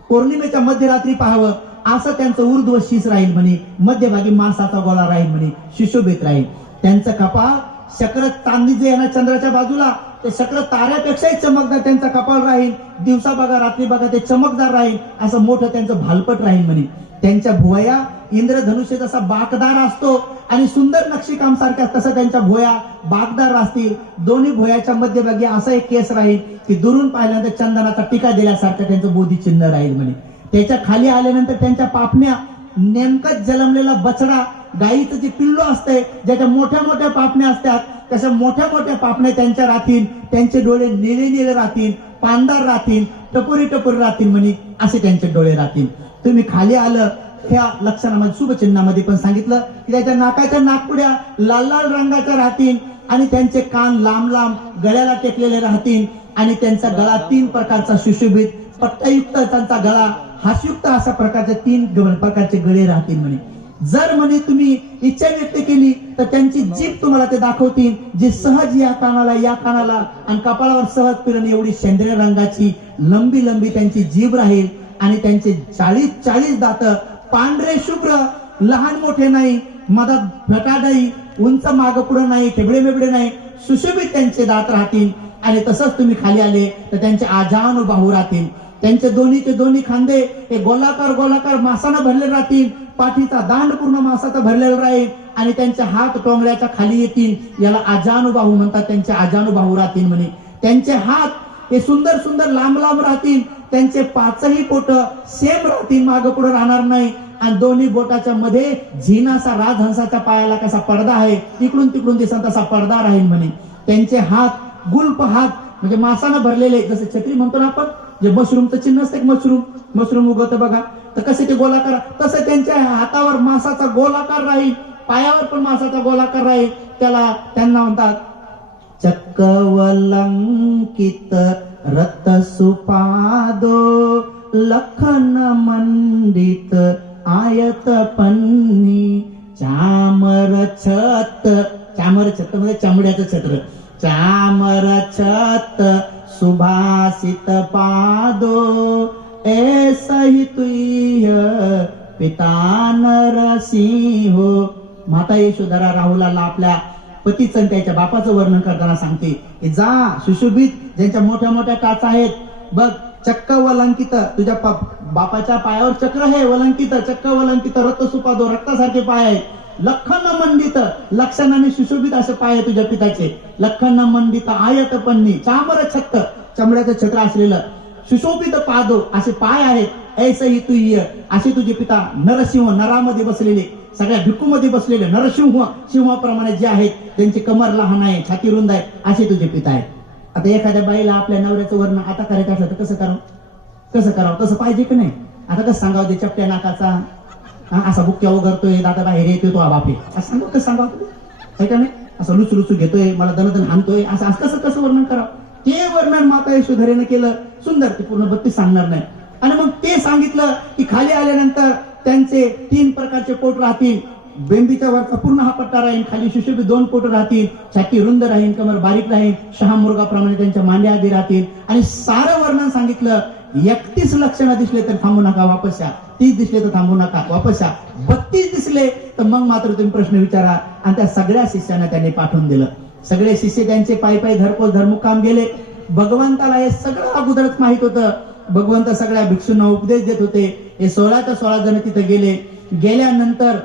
पौर्णिमेच्या मध्यरात्री पाहावं, असं त्यांचं ऊर्ध्व शीस राहील म्हणे, मध्यभागी मांसाचा गोळा राहील म्हणे, शिशोभीत राहील. त्यांचं कपाळ शक्र चांदी जे आहे ना चंद्राच्या बाजूला, ते शक्र ताऱ्यापेक्षाही चमकदार त्यांचा कपाळ राहील, दिवसा बघा रात्री बघा ते चमकदार राहील, असं मोठं त्यांचं भालपट राहील म्हणे. त्यांच्या भुवया इंद्रधनुष्य जसा बाकदार असतो आणि सुंदर नक्षीकाम सारख्या तसं त्यांच्या भुवया बाकदार असतील. दोन्ही भुवयाच्या मध्यभागी असा एक केस राहील की दुरून पाहिल्यानंतर चंदनाचा टीका दिल्यासारखं त्यांचं बोधी चिन्ह राहील म्हणे. त्याच्या खाली आल्यानंतर त्यांच्या पापण्या नेमकंच जन्मलेला बछडा, गाईचं जे पिल्लू असते ज्याच्या मोठ्या मोठ्या पापण्या असतात, तशा मोठ्या मोठ्या पापण्या त्यांच्या राहतील. त्यांचे डोळे निळे निळे राहतील, पांढर राहतील, टपोरी टपोरी राहतील म्हणे, असे त्यांचे डोळे राहतील. तुम्ही खाली आलं ह्या लक्षणामध्ये शुभचिन्हामध्ये पण सांगितलं की त्याच्या नाकाच्या नाकपुड्या लाल लाल रंगाच्या राहतील आणि त्यांचे कान लांब लांब गळ्याला टेकलेले राहतील आणि त्यांचा गळा 3 प्रकारचा सुशोभित पट्टायुक्त त्यांचा गळा, हास्युक्त अशा प्रकारचे 3 प्रकारचे गळे राहतील म्हणे. जर म्हणे तुम्ही इच्छा व्यक्त केली तर त्यांची जीभ तुम्हाला ते दाखवतील, जी सहज या कानाला आणि कपाळावर सहज फिरून एवढी शेंद्रे रंगाची लंबी लंबी त्यांची जीभ राहील. आणि त्यांचे 40 दात, पांढरे शुभ्र, लहान मोठे नाही, मधात फटा नाही, उंच माग पुढे नाही, ठेबडे बेबडे नाही, सुशोभित त्यांचे दात राहतील. आणि तसंच तुम्ही खाली आले तर त्यांचे आजानु बाहू राहतील. त्यांचे दोन्ही खांदे हे गोलाकार मासानं भरलेले राहतील. पाठीचा दांड पूर्ण मासाचा भरलेला राहील. आणि त्यांचे हात टोंगळ्याच्या खाली येतील. याला आजानु बाहू म्हणतात. त्यांचे आजानु बाहू राहतील म्हणे. त्यांचे हात हे सुंदर लांब राहतील. त्यांचे 5ही बोट सेम राहतील, माग पुढे राहणार नाही. आणि दोन्ही बोटाच्या मध्ये झिनासा राजहंसाच्या पायाला कसा पडदा आहे, इकडून तिकडून दिसत तसा पडदा राहील म्हणे. त्यांचे हात गुल्प हात, म्हणजे मासानं भरलेले, जसे छत्री म्हणतो ना आपण, जे मशरूमचं चिन्ह असते, मशरूम उगवतं बघा, तर कसे ते गोलाकार, तसं त्यांच्या हातावर मासाचा गोलाकार राहील, पायावर पण मासाचा गोलाकार राहील. त्यांना म्हणतात चक्कवलंकित रत सुपादो लखन मंडित आयत पन्नी चामर छत म्हणजे चामड्याचं छत्र, चामर छत सुभाषित पादो ऐसही तुय पिता नरसिंहो. माता यशोधरा राहुलाला आपल्या पतीचं त्याच्या बापाचं वर्णन करताना सांगते की जा सुशोभित, ज्यांच्या मोठ्या टाचा आहेत बघ, चक्क वलंकित, तुझ्या बापाच्या पायावर चक्र आहे, वलंकित, चक्क वलंकित, रक्त सुपादो, रक्तासारखे पाय आहेत, लखन मंडित, लक्षणाने सुशोभित असे पाय आहे तुझ्या पिताचे, लखन मंडित आयत पन्नी, चामर छत्त, चमड्याचं छत्र असलेलं, सुशोभित पादो, असे पाय आहेत, ऐसही तुय, असे तुझे पिता नरसिंह, नरामध्ये बसलेले, सगळ्या भिक्खूमध्ये बसलेले नरसिंह, सिंहाप्रमाणे जे आहेत, त्यांची कमर लहान आहे, छाती रुंद आहे, असे तुझे पिता आहेत. आता एखाद्या बाईला आपल्या नवऱ्याचं वर्णन आता करायचं असलं तर कसं करावं, तसं पाहिजे की नाही? आता कसं सांगावं, ते चपट्या नाकाचा, असा बुक्क्या उघडतोय, दादा बाहेर येतोय, तो बापे, असं सांगावं का नाही? असं लुचलुचू घेतोय, मला दनदन हाणतोय, असं कसं वर्णन करावं? ते वर्णन माता यशोधरेने केलं, सुंदर, ते पूर्ण 32 सांगणार नाही. आणि मग ते सांगितलं की खाली आल्यानंतर त्यांचे 3 प्रकारचे पोट राहतील, बेंबीच्या वरचा पूर्ण हा पट्टा राहील, खाली सुशोभित 2 पोट राहतील, छाती रुंद राहील, कमर बारीक राहील, शहामृगाप्रमाणे त्यांच्या मांड्या आधी राहतील. आणि सारं वर्णन सांगितलं. 31 लक्षणं दिसले तर थांबू नका, वापस या. 30 दिसले तर थांबू नका, वापस या. 32 दिसले तर मग मात्र तुम्ही प्रश्न विचारा. आणि त्या सगळ्या शिष्यांना त्यांनी पाठवून दिलं. सगळे शिष्य त्यांचे पायी धर्मुकाम गेले. भगवंताला हे सगळं अगोदरच माहित होतं. भगवंत सगळ्या भिक्षूंना उपदेश देत होते. हे 16 जण तिथे गेले. गेल्यानंतर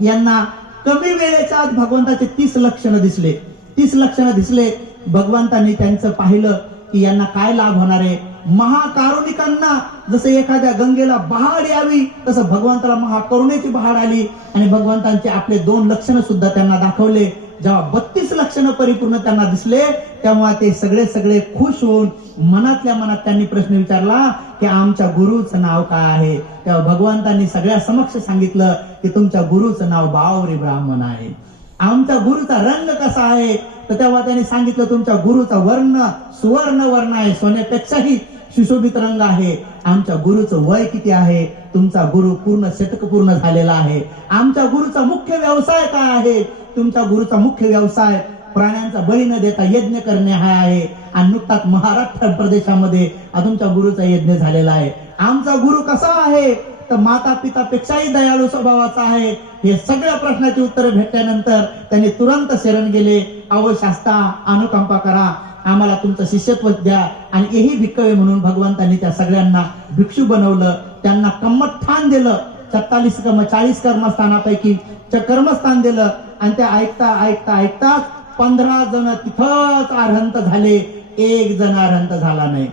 यांना कमी वेळेच्या आत भगवंताचे 30 लक्षणं दिसले. 30 लक्षणं दिसले. भगवंतांनी त्यांचं पाहिलं की यांना काय लाभ होणार आहे. महाकारुणिकांना जसं एखाद्या गंगेला बहाड यावी तसं भगवंताला महाकरुणेची बहाड आली. आणि भगवंतांचे आपले 2 लक्षणं सुद्धा त्यांना दाखवले. जेव्हा 32 लक्षणं परिपूर्ण त्यांना दिसले तेव्हा ते सगळे खुश होऊन मनातल्या मनात त्यांनी प्रश्न विचारला की आमच्या गुरुचं नाव काय आहे. तेव्हा भगवंतांनी सगळ्या समक्ष सांगितलं की तुमच्या गुरुचं नाव बावरी ब्राह्मण आहे. आमच्या गुरुचा रंग कसा आहे, तर तेव्हा त्यांनी सांगितलं तुमच्या गुरुचा वर्ण सुवर्ण वर्ण आहे, सोन्यापेक्षाही सुशोभित रंग आहे. आमच्या गुरुचं वय किती आहे, तुमचा गुरु पूर्ण शतक पूर्ण झालेला आहे. आमच्या गुरुचा मुख्य व्यवसाय काय आहे, तुमच्या गुरुचा मुख्य व्यवसाय प्राण्यांचा बळी न देता यज्ञ करणे हा आहे. आणि नुकताच महाराष्ट्र प्रदेशामध्ये तुमच्या गुरुचा यज्ञ झालेला आहे. आमचा गुरु कसा आहे, तर माता पितापेक्षाही दयाळू स्वभावाचा आहे. हे सगळ्या प्रश्नाची उत्तरे भेटल्यानंतर त्यांनी तुरंत शरण गेले. अहो शास्ता, अनुकंपा करा, आम्हाला तुमचं शिष्यत्व द्या. आणि हेही भिक्कवे म्हणून भगवंतांनी त्या सगळ्यांना भिक्षू बनवलं. त्यांना कम्मठान दिलं. 40 कर्मस्थानापैकी कर्मस्थान दिलं. आणि ते ऐकताच 15 जण तिथंच आरहंत झाले. 1 जण आरहंत झाला नाही.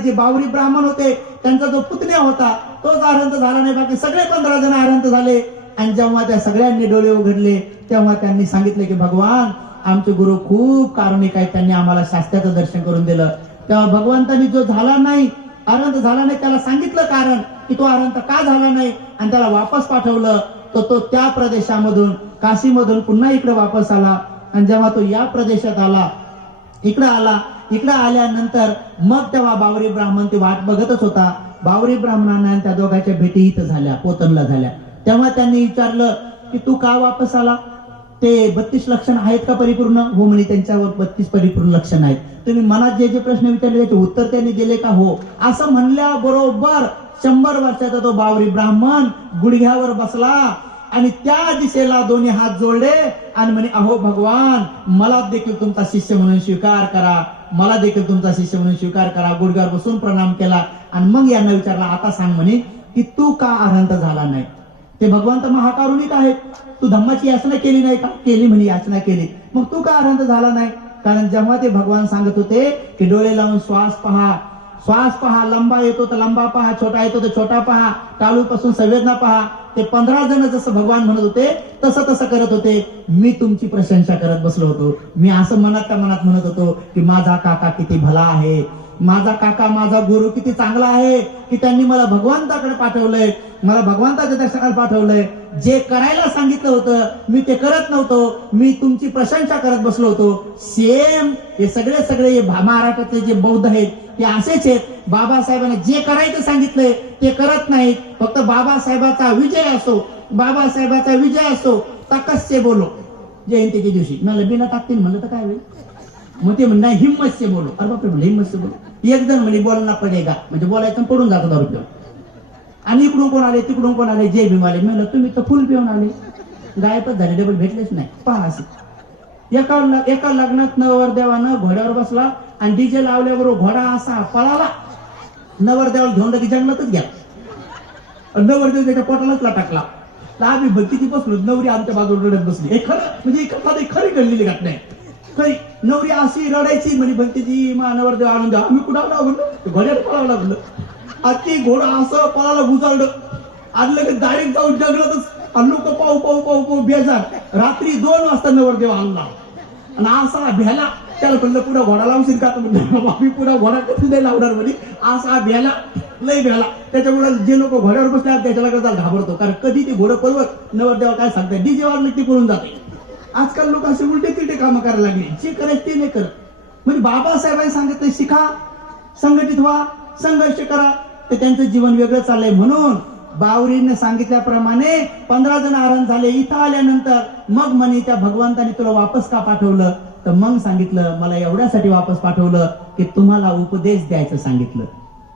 जे बावरी ब्राह्मण होते त्यांचा जो पुतण्या होता तोच आरहंत झाला नाही. बाकी सगळे 15 जण आरहंत झाले. आणि जेव्हा त्या सगळ्यांनी डोळे उघडले तेव्हा त्यांनी सांगितले की भगवान, आमचे गुरु खूप कारुणिक आहेत, त्यांनी आम्हाला शास्त्राचं दर्शन करून दिलं. तेव्हा भगवंतांनी जो झाला नाही, आरहंत झाला नाही, त्याला सांगितलं कारण की तो आरहंत का झाला नाही. आणि त्याला वापस पाठवलं. तो त्या प्रदेशामधून, काशीमधून पुन्हा इकडे वापस आला. आणि जेव्हा तो या प्रदेशात आला, इकडे आला, इकडे आल्यानंतर मग तेव्हा बावरी ब्राह्मण ती वाट बघतच होता. बावरी ब्राह्मणांना आणि त्या दोघांच्या भेटी इथं झाल्या, पोतनला झाल्या. तेव्हा त्यांनी विचारलं की तू का वापस आला, ते 32 लक्षण आहेत का परिपूर्ण? हो म्हणे, त्यांच्यावर 32 परिपूर्ण लक्षण आहेत. तुम्ही मनात जे जे प्रश्न विचारले त्याचे उत्तर त्यांनी दिले का? हो. असं म्हणल्याबरोबर 100 वर्षाचा तो बावरी ब्राह्मण गुडघ्यावर बसला आणि त्या दिशेला दोन्ही हात जोडले आणि म्हणे, अहो भगवान, मला देखील तुमचा शिष्य म्हणून स्वीकार करा, मला देखील तुमचा शिष्य म्हणून स्वीकार करा. गुडघ्यावर बसून प्रणाम केला आणि मग यांना विचारला, आता सांग म्हणे की तू का अरहंत झाला नाही? ते भगवंत महाकारुणिक आहेत. तू धम्माची याचना केली नाही का? केली म्हणे, याचना केली. मग तू का अरहंत झाला नाही? कारण जेव्हा ते भगवान सांगत होते की डोळे लावून श्वास पहा, श्वास पहा, लंबा येतो तर लंबा पहा, छोटा येतो तर छोटा पहा, टाळूपासून संवेदना पहा, ते 15 जण जसं भगवान म्हणत होते तसं तसं करत होते. मी तुमची प्रशंसा करत बसलो होतो. मी असं मनात म्हणत होतो की माझा काका किती भला आहे, माझा काका, माझा गुरु किती चांगला आहे की त्यांनी मला भगवंताकडे पाठवलंय, मला भगवंताच्या दर्शनाला पाठवलंय. जे करायला सांगितलं होतं मी ते करत नव्हतो, मी तुमची प्रशंसा करत बसलो होतो. सेम हे सगळे महाराष्ट्रातले जे बौद्ध आहेत ते असेच आहेत. बाबासाहेबांना जे करायचं सांगितलंय ते करत नाहीत. फक्त बाबासाहेबाचा विजय असो, बाबासाहेबाचा विजय असो, तकस्य बोलो. जयंतीच्या दिवशी मला बिना टाकतील म्हणलं तर काय होईल? मग ते म्हणणं हिम्मत से बोलो. अरे बापरे, म्हणलं हिम्मत से बोलो. एक जण म्हणे बोलना पडेगा, म्हणजे बोलायचं पडून जातो दारू पिऊन. आणि इकडून कोण आले, तिकडून कोण आले, जय भीम आले. म्हणलं तुम्ही तर फुल पिऊन आले, गायबच झाले, डबल भेटलेच नाही. पहा असे एका लग्नात नवरदेवानं घोड्यावर बसला आणि डीजे लावल्याबरोबर घोडा असा पळाला, नवरदेवाला घेऊन की जंगलातच घ्या. नवरदेव त्याच्या पोटालाच टाकला. आम्ही भक्तीची बसलो, नवरी आमच्या बाजूला रडत बसली. हे खरं म्हणजे खरी घडलेली घटना आहे. खरी नवरी अशी रडायची म्हणे, भक्तीची नवरदेव आनंद. आम्ही कुठं आलो म्हणलं, घोड्यावर पळावं लागलं. आधी घोडा असं पळाला, गुजारलं आणि लगेच डायरेक्ट जाऊन जंगलातच. आणि लोक पाहू बेजार. रात्री 2 वाजता नवरदेव आणला आणि असा भ्याला. त्याला म्हणलं पुढा घोडा लावशील का? म्हणलं आम्ही पुढा घोडा कधी नाही लावणार म्हणे. असा भ्याला, लय भ्याला. त्याच्यामुळे जे लोक घोड्यावर बसले त्याच्याला घाबरतो, कारण कधी ते घोडं पळवत नवरदेवा काय सांगताय, डीजे वाजले ते पळून जाते. आजकाल लोक असे उलटे तिलटे कामं करायला लागले, जे करायचे ते नाही करत. म्हणजे बाबासाहेबांनी सांगितलं शिका, संघटित व्हा, संघर्ष करा. तर त्यांचं जीवन वेगळं चाललंय. म्हणून बावरीने सांगितल्याप्रमाणे 15 जण आरण झाले. इथं आल्यानंतर मग म्हणे त्या भगवंताने तुला वापस का पाठवलं? तर मग सांगितलं, मला एवढ्यासाठी वापस पाठवलं की तुम्हाला उपदेश द्यायचं सांगितलं.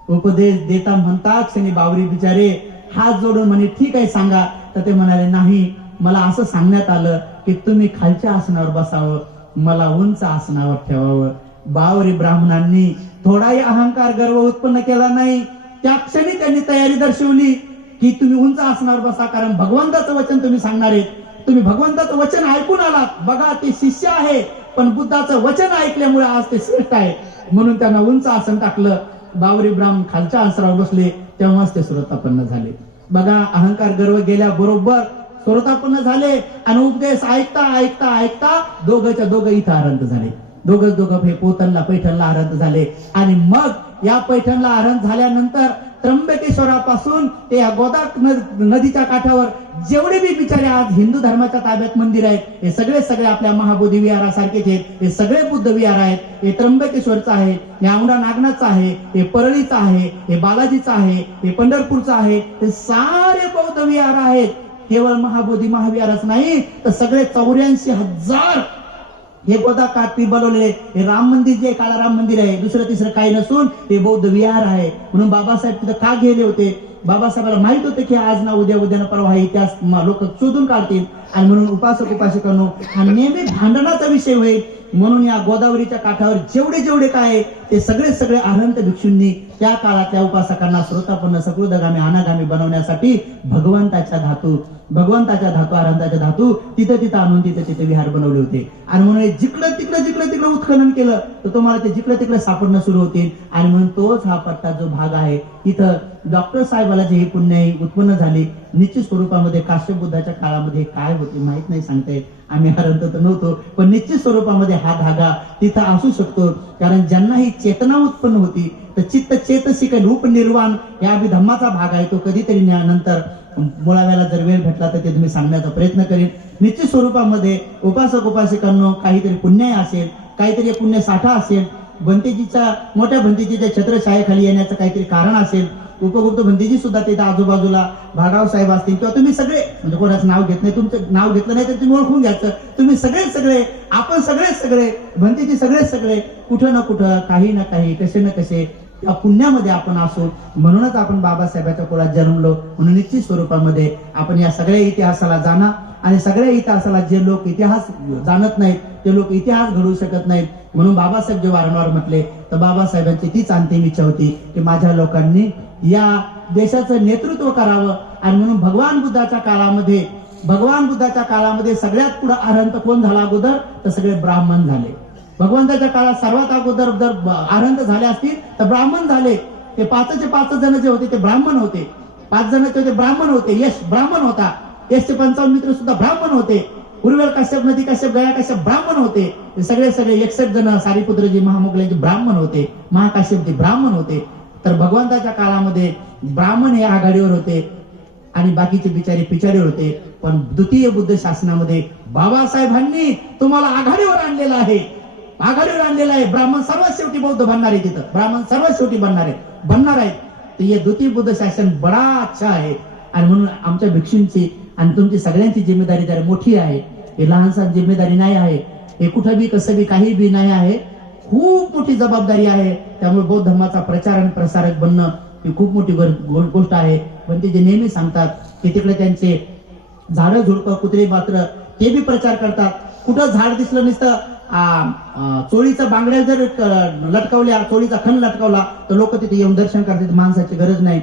उपदेश देता म्हणता क्षणी बावरी बिचारे हात जोडून म्हणे, ठीक आहे सांगा. तर ते म्हणाले, नाही, मला असं सांगण्यात आलं की तुम्ही खालच्या आसनावर बसावं, मला उंच आसनावर ठेवावं. बावरी ब्राह्मणांनी थोडाही अहंकार गर्व उत्पन्न केला नाही. त्या क्षणी त्यांनी तयारी दर्शवली की तुम्ही उंच आसनावर बसा, कारण भगवंताचं वचन तुम्ही सांगणार आहेत. तुम्ही भगवंताचं वचन ऐकून आलात. बघा, ते शिष्य आहे पण बुद्धाचं वचन ऐकल्यामुळे आज ते श्रेष्ठ आहे. म्हणून त्यांना उंच आसन टाकलं. बावरी ब्राह्मण खालच्या आसनावर बसले, तेव्हाच ते श्रोतापन्न झाले. बघा, अहंकार गर्व गेल्याबरोबर श्रोतापन्न झाले आणि उपदेश ऐकता ऐकता ऐकता दोघंच्या दोघं इथं आरंत झाले. दोघं हे पोतनला पैठणला आरंत झाले. आणि मग या पैठणला आरंत झाल्यानंतर त्र्यंबकेश्वरापासून ते या गोदावरी नदीच्या काठावर जेवढे बी बिचारे आज हिंदू धर्माच्या ताब्यात मंदिर आहेत, हे सगळे आपल्या महाबोधी विहारासारखेच आहेत. हे सगळे बुद्ध विहार आहेत. हे त्र्यंबकेश्वरचं आहे, हे औंढा नागनाथचं आहे, हे परळीचं आहे, हे बालाजीचं आहे, हे पंढरपूरचं आहे. हे सारे बौद्ध विहार आहेत. केवळ महाबोधी महाविहारच नाही तर सगळे 84,000 हे गोदा काठी बनवलेले हे राम मंदिर जे काळा राम मंदिर आहे, दुसरं तिसरं काही नसून ते बौद्ध विहार आहे. म्हणून बाबासाहेब तिथं का गेले होते? बाबासाहेबाला माहित होते की आज ना उद्या ना परवा इतिहास लोक शोधून काढतील आणि म्हणून उपासकांनो आणि नेहमी भांडणाचा विषय होईल. म्हणून या गोदावरीच्या काठावर जेवढे काय ते सगळे अरहंत भिक्षूंनी त्या काळातल्या उपासकांना श्रोतापन्न सकृदगामी अनागामी बनवण्यासाठी भगवंताच्या धातू अरहंताच्या धातू तिथं आणून तिथे विहार बनवले होते. आणि म्हणून जिकडं तिकडं उत्खनन केलं तर तुम्हाला ते जिकडं तिकडे सापडणं सुरू होतील. आणि म्हणून तोच हा पट्टा जो भाग आहे तिथं डॉक्टर साहेबाला जे पुण्य उत्पन्न झाले निश्चित स्वरूपामध्ये काश्यप बुद्धाच्या काळामध्ये काय होते माहित नाही, सांगता येत. आम्ही हरंत तर नव्हतो, पण निश्चित स्वरूपामध्ये हा धागा तिथं असू शकतो. कारण ज्यांना ही चेतना उत्पन्न होती तर चित्त चेतसिक रूप निर्वाण या धम्माचा भाग आहे. तो कधीतरी नंतर मुळाव्याला जर वेळ भेटला तर ते तुम्ही सांगण्याचा प्रयत्न करेन. निश्चित स्वरूपामध्ये उपासकांनो काहीतरी पुण्य असेल, काहीतरी पुण्य साठा असेल भंतेजीच्या मोठ्या भंतेजीच्या छत्रछायेखाली येण्याचं काहीतरी कारण असेल. उपगुप्त भंतेजी सुद्धा तिथे आजूबाजूला भाडराव साहेब असतील किंवा तुम्ही सगळे, म्हणजे कोणाचं नाव घेत नाही, तुमचं नाव घेतलं नाही तर तुम्ही ओळखून घ्यायचं. तुम्ही सगळे आपण सगळे भंतेजी सगळे कुठं ना कुठं काही ना काही कसे ना कसे त्या पुण्यामध्ये आपण असो. म्हणूनच आपण बाबासाहेबांच्या कुळात जन्मलो. म्हणून निश्चित स्वरूपामध्ये आपण या सगळ्या इतिहासाला जाणं आणि सगळ्या इतिहासाला जे लोक इतिहास जाणत नाहीत ते लोक इतिहास घडवू शकत नाहीत. म्हणून बाबासाहेब जे वारंवार म्हटले तर बाबासाहेबांची तीच अंतिम इच्छा होती की माझ्या लोकांनी या देशाचं नेतृत्व करावं. आणि म्हणून भगवान बुद्धाच्या काळामध्ये सगळ्यात पुढे अरहंत कोण झाला अगोदर, तर सगळे ब्राह्मण झाले. भगवंताच्या काळात सर्वात अगोदर जर अरहंत झाले असतील तर ब्राह्मण झाले. ते पाच जण जे होते ते ब्राह्मण होते. 5 जण ते ब्राह्मण होते. यश ब्राह्मण होता. यशचे 55 मित्र सुद्धा ब्राह्मण होते. उर्वेल कश्यप, नदी कश्यप, गया कश्यप ब्राह्मण होते. ते सगळे 61 जण सारीपुत्रजी महामोगल्यांचे ब्राह्मण होते. महाकाश्यपजी ब्राह्मण होते. तर भगवंताच्या काळामध्ये ब्राह्मण हे आघाडीवर होते आणि बाकीचे बिचारे पिछाडीवर होते. पण द्वितीय बुद्ध शासनामध्ये बाबासाहेबांनी तुम्हाला आघाडीवर आणलेला आहे. ब्राह्मण सर्वात शेवटी बौद्ध बनणार आहे. तिथं ब्राह्मण सर्वात शेवटी बनणार आहेत. तर हे द्वितीय बुद्ध शासन बडा अच्छा आहे. आणि म्हणून आमच्या भिक्षूंची आणि तुमची सगळ्यांची जिम्मेदारी जरा मोठी आहे. हे लहानसा जिम्मेदारी नाही आहे. हे कुठं बी कसं बी काही बी नाही आहे. खूप मोठी जबाबदारी आहे. त्यामुळे बौद्ध धर्माचा प्रचार आणि प्रसारक बनणं ही खूप मोठी गोष्ट आहे. पण ते जे नेहमी सांगतात की तिकडे त्यांचे झाडं झुडपं कुत्रे मात्र ते बी प्रचार करतात. कुठं झाड दिसलं नसतं, चोळीचा बांगड्या जर लटकावल्या, चोळीचा खण लटकावला तर लोक तिथे येऊन दर्शन करतात. माणसाची गरज नाही.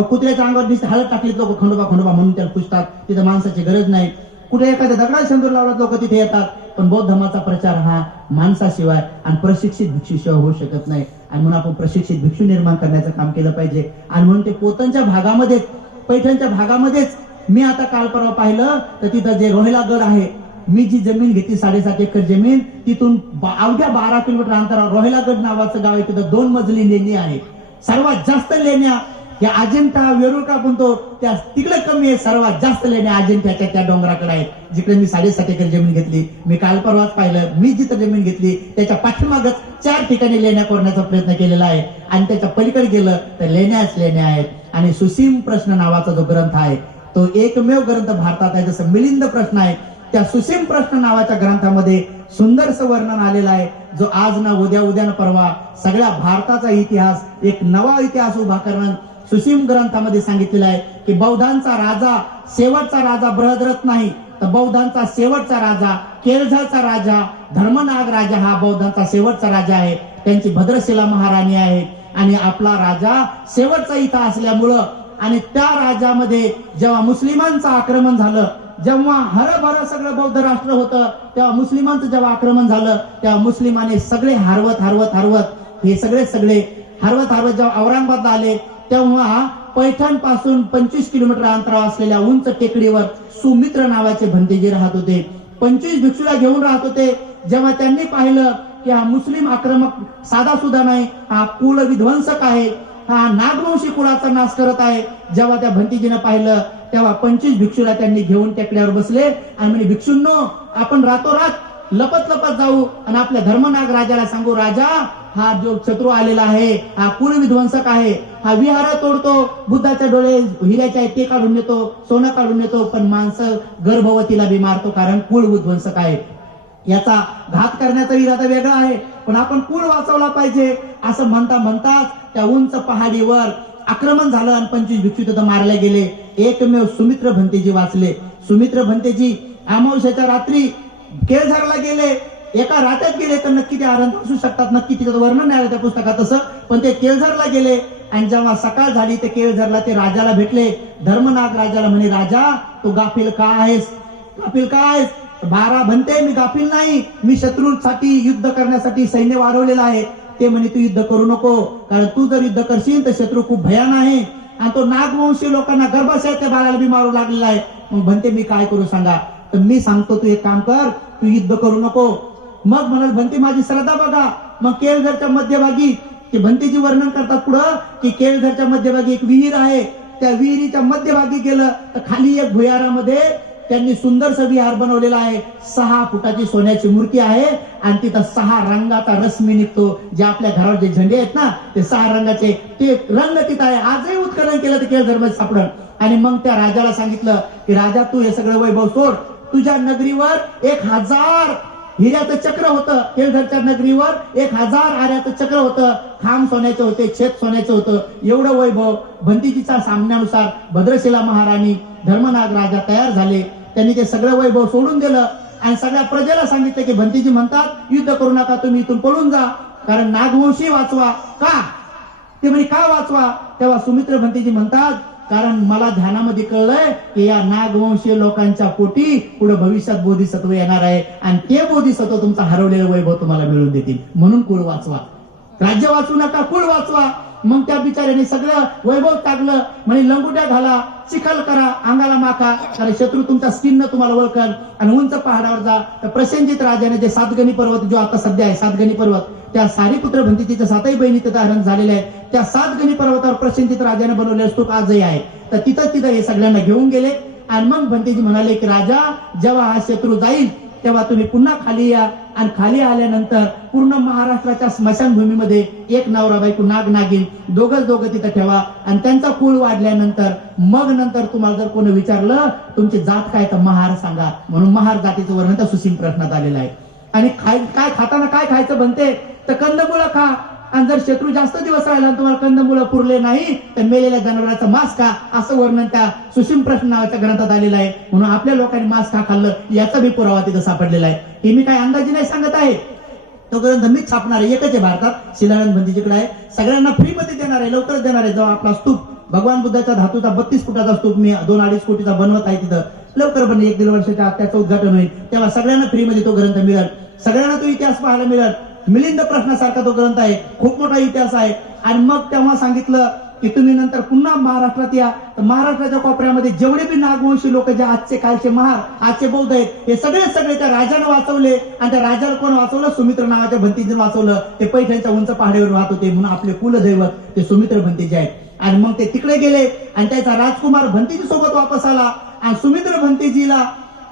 कुत्र्याच्या अंगावर दिसते हळद टाकलीत लोक खंडोबा म्हणून त्याला पुजतात. तिथे माणसाची गरज नाही. कुठे एखाद्या दगडात शेंदूर लावला लोक तिथे येतात. पण बौद्ध धर्माचा प्रचार हा माणसाशिवाय आणि प्रशिक्षित भिक्षूशिवाय होऊ शकत नाही. आणि म्हणून आपण प्रशिक्षित भिक्षू निर्माण करण्याचं काम केलं पाहिजे. आणि म्हणून ते पोतनच्या भागामध्येच, पैठणच्या भागामध्येच मी आता काल परवा पाहिलं तर तिथं जे रोहिला गड आहे, मी जी जमीन घेतली 7.5 एकर जमीन, तिथून अवघ्या 12 किलोमीटर अंतरावर रोहिला गड नावाचं गाव आहे. तिथं 2 मजली लेणी आहे. सर्वात जास्त लेण्या या अजिंठा वेरूळ म्हणतो त्या तिकडे कमी आहे. सर्वात जास्त लेण्या अजिंठ्याच्या त्या डोंगराकडे आहेत, जिकडे मी 7.5 एकर जमीन घेतली. मी काल परवाच पाहिलं, मी जिथं जमीन घेतली त्याच्या पाठीमागच 4 ठिकाणी लेण्या कोरण्याचा प्रयत्न केलेला आहे. आणि त्याच्या पलीकडे गेलं तर लेण्या आहेत. आणि सुसीम प्रश्न नावाचा जो ग्रंथ आहे तो एकमेव ग्रंथ भारतात आहे. जसं मिलिंद प्रश्न आहे, त्या सुसीम प्रश्न नावाच्या ग्रंथामध्ये सुंदरसं वर्णन आलेलं आहे. जो आज ना उद्या ना परवा सगळ्या भारताचा इतिहास, एक नवा इतिहास उभा करणं सुसीम ग्रंथामध्ये सांगितलेलं आहे. की बौद्धांचा राजा, शेवटचा राजा बृहद्रथ नाही, तर बौद्धांचा शेवटचा राजा केळझरचा राजा धर्मनाग राजा हा बौद्धांचा शेवटचा राजा आहे. त्यांची भद्रशिला महाराणी आहे. आणि आपला राजा शेवटचा इथं असल्यामुळं आणि त्या राजामध्ये जेव्हा मुस्लिमांचं आक्रमण झालं, जेव्हा हरभर सगळं बौद्ध राष्ट्र होतं, तेव्हा मुस्लिमांचं जेव्हा आक्रमण झालं तेव्हा मुस्लिमाने सगळे हरवत हे सगळे हरवत जेव्हा औरंगाबादला आले तेव्हा पैठण पासून 25 किलोमीटर अंतरावर असलेल्या उंच टेकडीवर सुमित्र नावाचे भंतेजी राहत होते. 25 भिक्षूला घेऊन राहत होते. जेव्हा त्यांनी पाहिलं की हा मुस्लिम आक्रमक साधा सुद्धा नाही, हा कुल विध्वंसक आहे, हा नागवंशी कुळाचा नाश करत आहे, जेव्हा त्या भंतेजीनं पाहिलं तेव्हा 25 भिक्षूला त्यांनी घेऊन टेकड्यावर बसले आणि म्हणे, भिक्षूंनो आपण रातोरात लपत जाऊ आणि आपल्या धर्मनाग राजाला सांगू, राजा हा जो शत्रू आलेला आहे हा कुल विध्वंसक आहे, हा विहार तोडतो, बुद्धाच्या डोळे हिऱ्याचे आहेत ते काढून नेतो, सोनं काढून नेतो, पण माणसं गर्भवतीला बी मारतो कारण कुल विध्वंसक आहे. याचा घात करण्याचा इरादा वेगळा आहे, पण आपण कुळ वाचवला पाहिजे असं म्हणताच त्या उंच पहाडीवर आक्रमण झालं आणि 25 भिक्षू तिथं मारले गेले. एकमेव सुमित्र भंतेजी वाचले. सुमित्र भंतेजी अमावस्येच्या रात्री केळझरला गेले. एका रात्यात गेले तर नक्की ते आनंद असू शकतात, नक्की तिचं वर्णन नाही आलं त्या पुस्तकात तसं, पण ते केळझरला गेले आणि जेव्हा सकाळ झाली ते केळझरला ते राजाला भेटले. धर्मनाग राजाला म्हणे, राजा तू गाफील का आहेस? 12 म्हणते मी गाफील नाही, मी शत्रूसाठी युद्ध करण्यासाठी सैन्य वाढवलेलं आहे. ते म्हणे तू युद्ध करू नको, कारण तू जर युद्ध करशील तर शत्रू खूप भयान आहे आणि तो नागवंशी लोकांना गर्भाशयाच्या बाळाला बी मारू लागलेला आहे. मग म्हणते मी काय करू सांगा? तर मी सांगतो तू एक काम कर, तू युद्ध करू नको. मग म्हणाल भंते माझी श्रद्धा बघा. मग केळझरच्या मध्यभागी ते भंतेजी वर्णन करतात पुढं की केळझरच्या मध्यभागी एक विहीर आहे. त्या विहिरीच्या मध्यभागी गेलं तर खाली एक भुयारामध्ये त्यांनी सुंदरसं विहार बनवलेला आहे. 6 फुटाची सोन्याची मूर्ती आहे आणि तिथं 6 रंगाचा रश्मी निघतो. जे आपल्या घरावर जे झेंडे आहेत ना ते 6 रंगाचे ते रंग तिथं आहे. आजही उत्खनन केलं तर केळझरमध्ये सापडलं. आणि मग त्या राजाला सांगितलं की राजा तू हे सगळं वैभव सोड, तुझ्या नगरीवर 1000 हिऱ्याचं चक्र होतं. केळझरच्या नगरीवर 1000 आऱ्याचं चक्र होतं. खांब सोन्याचे होते, छेद सोन्याचं होतं. एवढं वैभव. भंतीजीचा सांगण्यानुसार भद्रशिला महाराणी धर्मनाग राजा तयार झाले. त्यांनी ते सगळं वैभव सोडून दिलं आणि सगळ्या प्रजेला सांगितलं की भंतीजी म्हणतात युद्ध करू नका, तुम्ही इथून पळून जा, कारण नागवंशी वाचवा. का ते म्हणे का वाचवा? तेव्हा सुमित्र भंतीजी म्हणतात कारण मला ध्यानामध्ये कळलंय की या नागवंशीय लोकांच्या पोटी पुढे भविष्यात बोधिसत्व येणार आहे आणि ते बोधिसत्व तुमचा हरवलेलं वैभव तुम्हाला मिळवून देतील, म्हणून कुळ वाचवा. राज्य वाचू नका, कुळ वाचवा. मग त्या बिचाऱ्याने सगळं वैभव टाकलं. म्हणे लंगुट्या घाला, चिखल करा, अंगाला माखा, कारण शत्रू तुमच्या स्किन तुम्हाला ओळखल. आणि उंच पहाडावर जा. तर प्रसेनजित राजाने जे 7 पर्वत जो आता सध्या आहे 7 पर्वत, त्या सारीपुत्र भंतीजीच्या 7 बहिणी तिथं हरण झालेल्या आहेत. त्या 7 पर्वतावर प्रसेनजित राजाने बनवलेला स्तूप आजही आहे. तर तिथं हे सगळ्यांना घेऊन गेले. आणि मग भंतीजी म्हणाले की राजा जेव्हा हा शत्रू जाईल तेव्हा तुम्ही पुन्हा खाली या आणि खाली आल्यानंतर पूर्ण महाराष्ट्राच्या स्मशानभूमीमध्ये एक नवरा बायको नाग नागिन दोघं तिथं ठेवा आणि त्यांचा कुळ वाढल्यानंतर मग नंतर तुम्हाला जर कोणी विचारलं तुमची जात काय तर महार सांगा. म्हणून महार जातीचं वर्णन त्या सुसीम प्रश्नात आलेलं आहे. आणि काय खाताना काय खायचं बनते तर कंदमुळं खा. आणि जर शत्रू जास्त दिवस राहिला आणि तुम्हाला कंदमुळं पुरले नाही तर मेलेल्या जनावरांचा मांस खा, असं वर्णन त्या सुसीम प्रश्न नावाच्या ग्रंथात आलेलं आहे. म्हणून आपल्या लोकांनी मांस का खाल्लं याचा बी पुरावा तिथं सापडलेला आहे. हे मी काय अंदाजी नाही सांगत आहे, तो ग्रंथ मीच छापणार आहे. एकच आहे भारतात, शिलानंद भंतीजीकडे आहे. सगळ्यांना फ्री मध्ये देणार आहे, लवकरच देणार आहे. जेव्हा आपला स्तूप भगवान बुद्धाच्या धातूचा 32 फुटाचा स्तूप मी 2-2.5 कोटीचा बनवत आहे तिथं लवकर बने 1-1.5 वर्षाच्या आत त्याचं उद्घाटन होईल. तेव्हा सगळ्यांना फ्री मध्ये तो ग्रंथ मिळेल. सगळ्यांना तो इतिहास पाहायला मिळेल. मिलिंद प्रश्नासारखा तो ग्रंथ आहे, खूप मोठा इतिहास आहे. आणि मग तेव्हा सांगितलं की तुम्ही नंतर पुन्हा महाराष्ट्रात या. तर महाराष्ट्राच्या कोपऱ्यामध्ये जेवढे बी नागवंशी लोक जे आजचे कालचे महार आजचे बौद्ध आहेत हे सगळे त्या राजाने वाचवले. आणि त्या राजाला कोण वाचवलं? सुमित्र नावाच्या भंतीजीने वाचवलं. ते पैठणच्या उंच पहाडीवर राहत होते म्हणून आपले कुलदैवत ते सुमित्र भंतीजी आहेत. आणि मग ते तिकडे गेले आणि त्याचा राजकुमार भंतीजी सोबत वापस आला. आणि सुमित्र भंतीजीला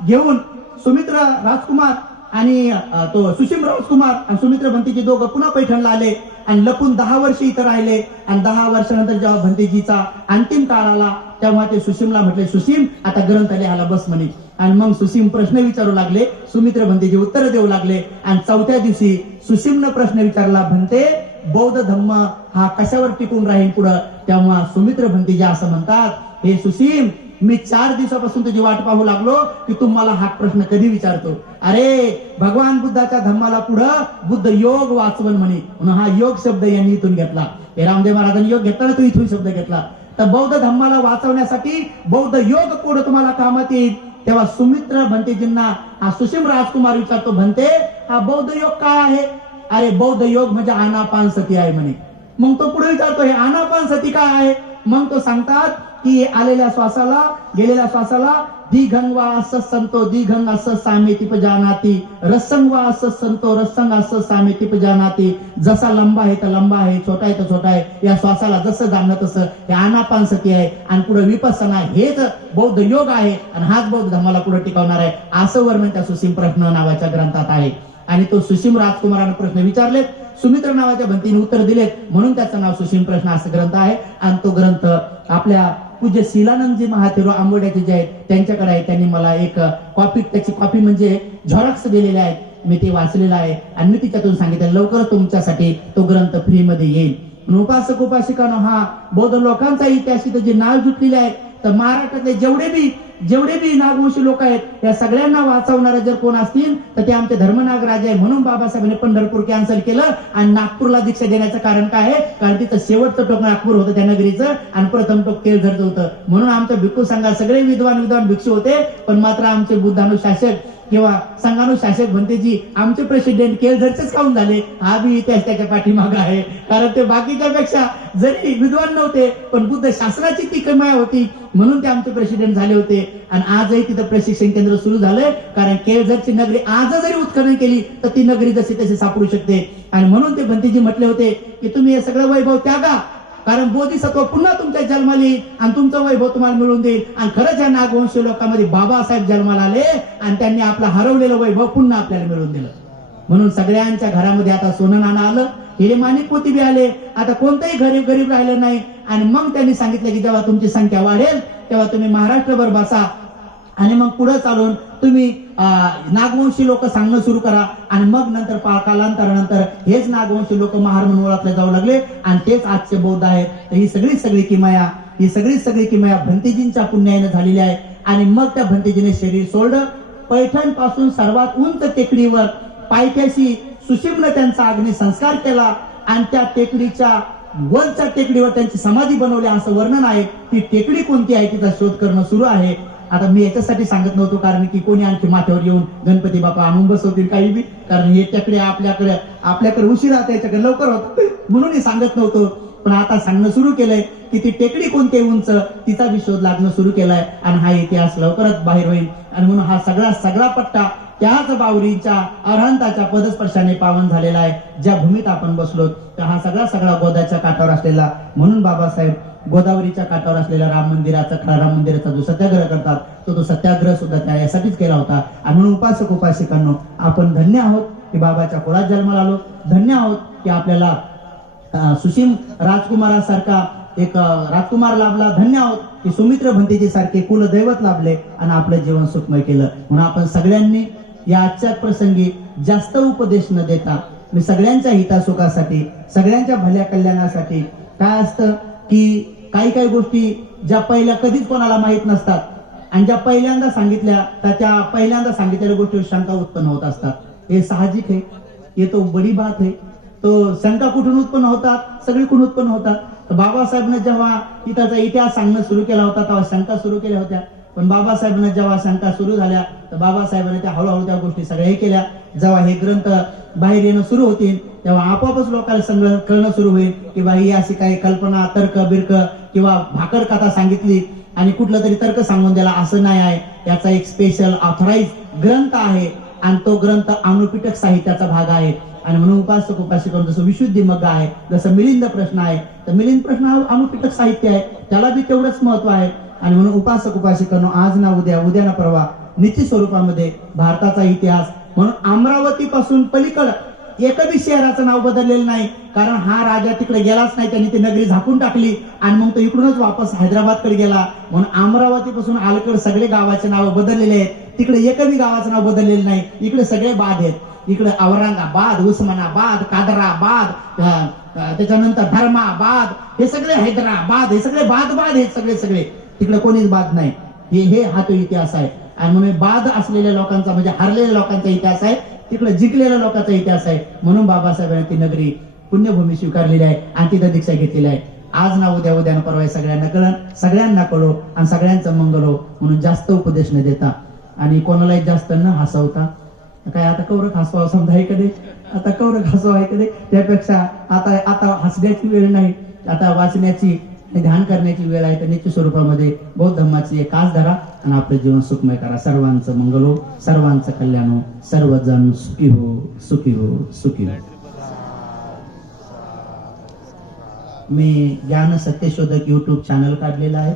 घेऊन सुमित्र राजकुमार आणि तो सुसीम राजकुमार आणि सुमित्र भंतीजी दोघं पुन्हा पैठणला आले आणि लपून 10 वर्ष इथं राहिले. आणि 10 वर्षानंतर जेव्हा भंतीजीचा अंतिम काळ आला तेव्हा ते सुसीमला म्हटले सुसीम आता ग्रंथ लिहायला बस म्हणे. आणि मग सुसीम प्रश्न विचारू लागले, सुमित्र भंतीजी उत्तर देऊ लागले. आणि 4थ्या दिवशी सुसीमनं प्रश्न विचारला, भंते बौद्ध धम्म हा कशावर टिकून राहील पुढं? तेव्हा सुमित्र भंतीजी असं म्हणतात, हे सुसीम मी 4 दिवसापासून तुझी वाट पाहू लागलो की तू मला हा प्रश्न कधी विचारतो. अरे भगवान बुद्धाच्या धम्माला पुढं बुद्ध योग वाचवण म्हणे, म्हणून हा योग शब्द यांनी इथून घेतला. हे रामदेव महाराजांनी योग घेतला ना, तो इथून शब्द घेतला. तर बौद्ध धम्माला वाचवण्यासाठी बौद्ध योग पुढे तुम्हाला कामात येईल. तेव्हा सुमित्र भंतेजींना हा सुसीम राजकुमार विचारतो, भंते हा बौद्ध योग काय आहे? अरे बौद्ध योग म्हणजे आनापान सती आहे म्हणे. मग तो पुढे विचारतो हे आनापान सती काय आहे? मग तो सांगतात की आलेल्या श्वासाला गेलेल्या श्वासाला दिघंग वा असं संतो दिघंग असं सामे तिप जानाती, रसंग वा असं संतो रसंग असं सामे तिप जानाती. जसा लंबा आहे तर लंबा आहे, छोटा आहे तर छोटा आहे. या श्वासाला जसं जाणलं तसं हे आनापान सती आहे. आणि पुढे विपස්සना हेच बौद्ध योग आहे आणि हाच बौद्ध धर्माला पुढे टिकवणार आहे, असं वर्णन त्या सुसीम प्रश्न नावाच्या ग्रंथात आहे. आणि तो सुसीम राजकुमाराने प्रश्न विचारलेत, सुमित्र नावाच्या भंतीने उत्तर दिलेत, म्हणून त्याचं नाव सुसीम प्रश्न असं ग्रंथ आहे. आणि तो ग्रंथ आपल्या पूज्य शिलानंदजी महाथेरो आंबोड्याचे जे आहेत त्यांच्याकडे आहे. त्यांनी मला एक कॉपी, त्याची कॉपी म्हणजे झेरॉक्स दिलेले आहेत, मी ते वाचलेलं आहे आणि मी तिच्यातून सांगितलं लवकरच तुमच्यासाठी तो ग्रंथ फ्री मध्ये येईल. उपासक उपासिकांनो हा बौद्ध लोकांचा इतिहास इथं जे नाव जुटलेले आहे तर महाराष्ट्रातले जेवढे बी नागवंशी लोक आहेत या सगळ्यांना वाचवणारे जर कोण असतील तर ते आमचे धर्मनाग राजे आहे. म्हणून बाबासाहेबांनी पंढरपूर कॅन्सल केलं आणि नागपूरला दीक्षा देण्याचं कारण काय आहे? कारण तिथं शेवटचं टोक नागपूर होतं त्या नगरीचं आणि प्रथम टोक केळझरचं होतं. म्हणून आमच्या भिक्खू संघात सगळे विद्वान भिक्षू होते, पण मात्र आमचे बुद्धानुशासक किंवा संघानुशासक भंतेजी आमचे प्रेसिडेंट केळझरचेच काऊन झाले? हा बी इतिहास त्याच्या पाठीमाग आहे. कारण ते बाकीच्या पेक्षा जरी विद्वान नव्हते पण बुद्ध शासनाची ती कमाया होती म्हणून ते आमचे प्रेसिडेंट झाले होते. आणि आजही तिथं प्रशिक्षण केंद्र सुरू झालंय, कारण केळझरची नगरी आज जरी उत्खनन केली तर ती नगरी जशी तशी सापडू शकते. आणि म्हणून ते भंतेजी म्हटले होते की तुम्ही हे सगळं वैभव त्यागा, कारण बोधिसत्व पुन्हा तुमच्या जन्माला येईल आणि तुमचं वैभव तुम्हाला मिळवून देईल. आणि खरंच या नागवंशी लोकांमध्ये बाबासाहेब जन्माला आले आणि त्यांनी आपलं हरवलेलं वैभव पुन्हा आपल्याला मिळवून दिलं. म्हणून सगळ्यांच्या घरामध्ये आता सोनं नाणं आलं, हिरे माणिक मोती बी आले. आता कोणतंही गरीब राहिलं नाही. आणि मग त्यांनी सांगितलं की जेव्हा तुमची संख्या वाढेल तेव्हा तुम्ही महाराष्ट्रभर बसा आणि मग पुढे चालून तुम्ही नागवंशी लोक सांगणं सुरू करा. आणि मग नंतर कालांतरानंतर हेच नागवंशी लोक महार म्हणून ओळखले जाऊ लागले आणि तेच आजचे बौद्ध आहेत. तर ही सगळी किमया भंतेजींच्या पुण्याने झालेली आहे. आणि मग त्या भंतेजीने शरीर सोडलं. पैठण पासून सर्वात उंच टेकडीवर पायथ्याशी सुशिमनं त्यांचा अग्निसंस्कार केला आणि त्या टेकडीच्या वरच्या टेकडीवर त्यांची समाधी बनवली असं वर्णन आहे. ती टेकडी कोणती आहे तिचा शोध करणं सुरू आहे. आता मी याच्यासाठी सांगत नव्हतो कारण की कोणी आणखी माथ्यावर येऊन गणपती बाप्पा आणून बसवतील काही बी, कारण हे टेकडे आपल्याकडे उशिरा त्याच्याकडे लवकर होत म्हणून हे सांगत नव्हतो. पण आता सांगणं सुरू केलंय की ती टेकडी कोणती उंच तिचा बी शोध लागणं सुरू केलाय आणि हा इतिहास लवकरच बाहेर होईल. आणि म्हणून हा सगळा पट्टा त्याच बावरीच्या अरहंताच्या पदस्पर्शाने पावन झालेला आहे. ज्या भूमीत आपण बसलो तर हा सगळा गोदाच्या काठावर असलेला, म्हणून बाबासाहेब गोदावरीच्या काठावर असलेल्या राम मंदिराचा जो सत्याग्रह करतात तो सत्याग्रह सुद्धा त्या यासाठीच केला होता. आणि म्हणून उपासकांनो आपण धन्य आहोत की बाबाच्या कुळात जन्माला आलो. धन्य आहोत की आपल्याला सुशीम राजकुमारासारखा एक राजकुमार लाभला. धन्य आहोत की सुमित्र भंतेजी सारखे कुलदैवत लाभले आणि आपलं जीवन सुखमय केलं. म्हणून आपण सगळ्यांनी या आजच्या प्रसंगी जास्त उपदेश न देता मी सगळ्यांच्या हितासुखासाठी सगळ्यांच्या भल्या कल्याणासाठी काय असतं की काही गोष्टी ज्या पहिल्या कधीच कोणाला माहित नसतात आणि ज्या पहिल्यांदा सांगितल्या तर त्या पहिल्यांदा सांगितलेल्या गोष्टीवर शंका उत्पन्न होत असतात. हे साहजिक आहे, हे तो बडी बात आहे. तो शंका कुठून उत्पन्न होतात, सगळीकडून उत्पन्न होतात. तर बाबासाहेबांना जेव्हा त्याचा इतिहास सांगणं सुरू केला होता तेव्हा शंका सुरू केल्या होत्या. पण बाबासाहेबांना जेव्हा शंका सुरू झाल्या तर बाबासाहेबांनी त्या हळूहळू त्या गोष्टी सगळ्या हे केल्या. जेव्हा हे ग्रंथ बाहेर येणं सुरू होतील तेव्हा आपोआपच लोकांना सगळं कळणं सुरू होईल की बा ही अशी काही कल्पना तर्क बिर्क किंवा भाकर कथा सांगितली आणि कुठलं तरी तर्क सांगून दिला असं नाही आहे. याचा एक स्पेशल ऑथराइज ग्रंथ आहे आणि तो ग्रंथ अनुपिटक साहित्याचा भाग आहे. आणि म्हणून उपासकांना जसं विशुद्धी मग्ग आहे, जसं मिलिंद प्रश्न आहे, तर मिलिंद प्रश्न हा अनुपिटक साहित्य आहे, त्याला बी तेवढंच महत्व आहे. आणि म्हणून उपासकांनो आज ना उद्या ना परवा निश्चित स्वरूपामध्ये भारताचा इतिहास म्हणून अमरावती पासून पलीकडे एकही शहराचं नाव बदललेलं नाही. कारण हा राजा तिकडे गेलाच नाही, त्यांनी ती नगरी झाकून टाकली आणि मग तो इकडूनच वापस हैदराबादकडे गेला. म्हणून अमरावती पासून अलीकडे सगळे गावाचे नाव बदललेले आहेत. तिकडे एकही गावाचं नाव बदललेलं नाही. इकडे सगळे बाद आहेत. इकडे औरंगाबाद, उस्मानाबाद, कादराबाद, त्याच्यानंतर धर्माबाद, हे सगळे हैदराबाद, हे सगळे बाद आहेत सगळे. तिकडे कोणीच बाद नाही. हे हा तो इतिहास आहे. आणि म्हणून बाद असलेल्या लोकांचा म्हणजे हरलेल्या लोकांचा इतिहास आहे, तिकडे जिंकलेल्या लोकांचा इतिहास आहे. म्हणून बाबासाहेबांनी ती नगरी पुण्यभूमी स्वीकारलेली आहे आणि तिथं दीक्षा घेतलेली आहे. आज ना उद्या ना परवा सगळ्यांना कळो आणि सगळ्यांचं मंगल हो. म्हणून जास्त उपदेश न देता आणि कोणालाही जास्त न हसवता, काय आता कौरक हसवा समजा आहे कधी, आता कौरक हसवा आहे कधी, त्यापेक्षा आता हसण्याची वेळ नाही, आता वाचण्याची ध्यान करण्याची वेळ आहे. तर निश्चित स्वरूपामध्ये बौद्ध धर्माची एक कास धरा आणि आपलं जीवन सुखमय करा. सर्वांचं मंगल हो, सर्वांचं कल्याण हो, सर्वजण सुखी हो. मी ज्ञान सत्यशोधक YouTube चॅनल काढलेला आहे.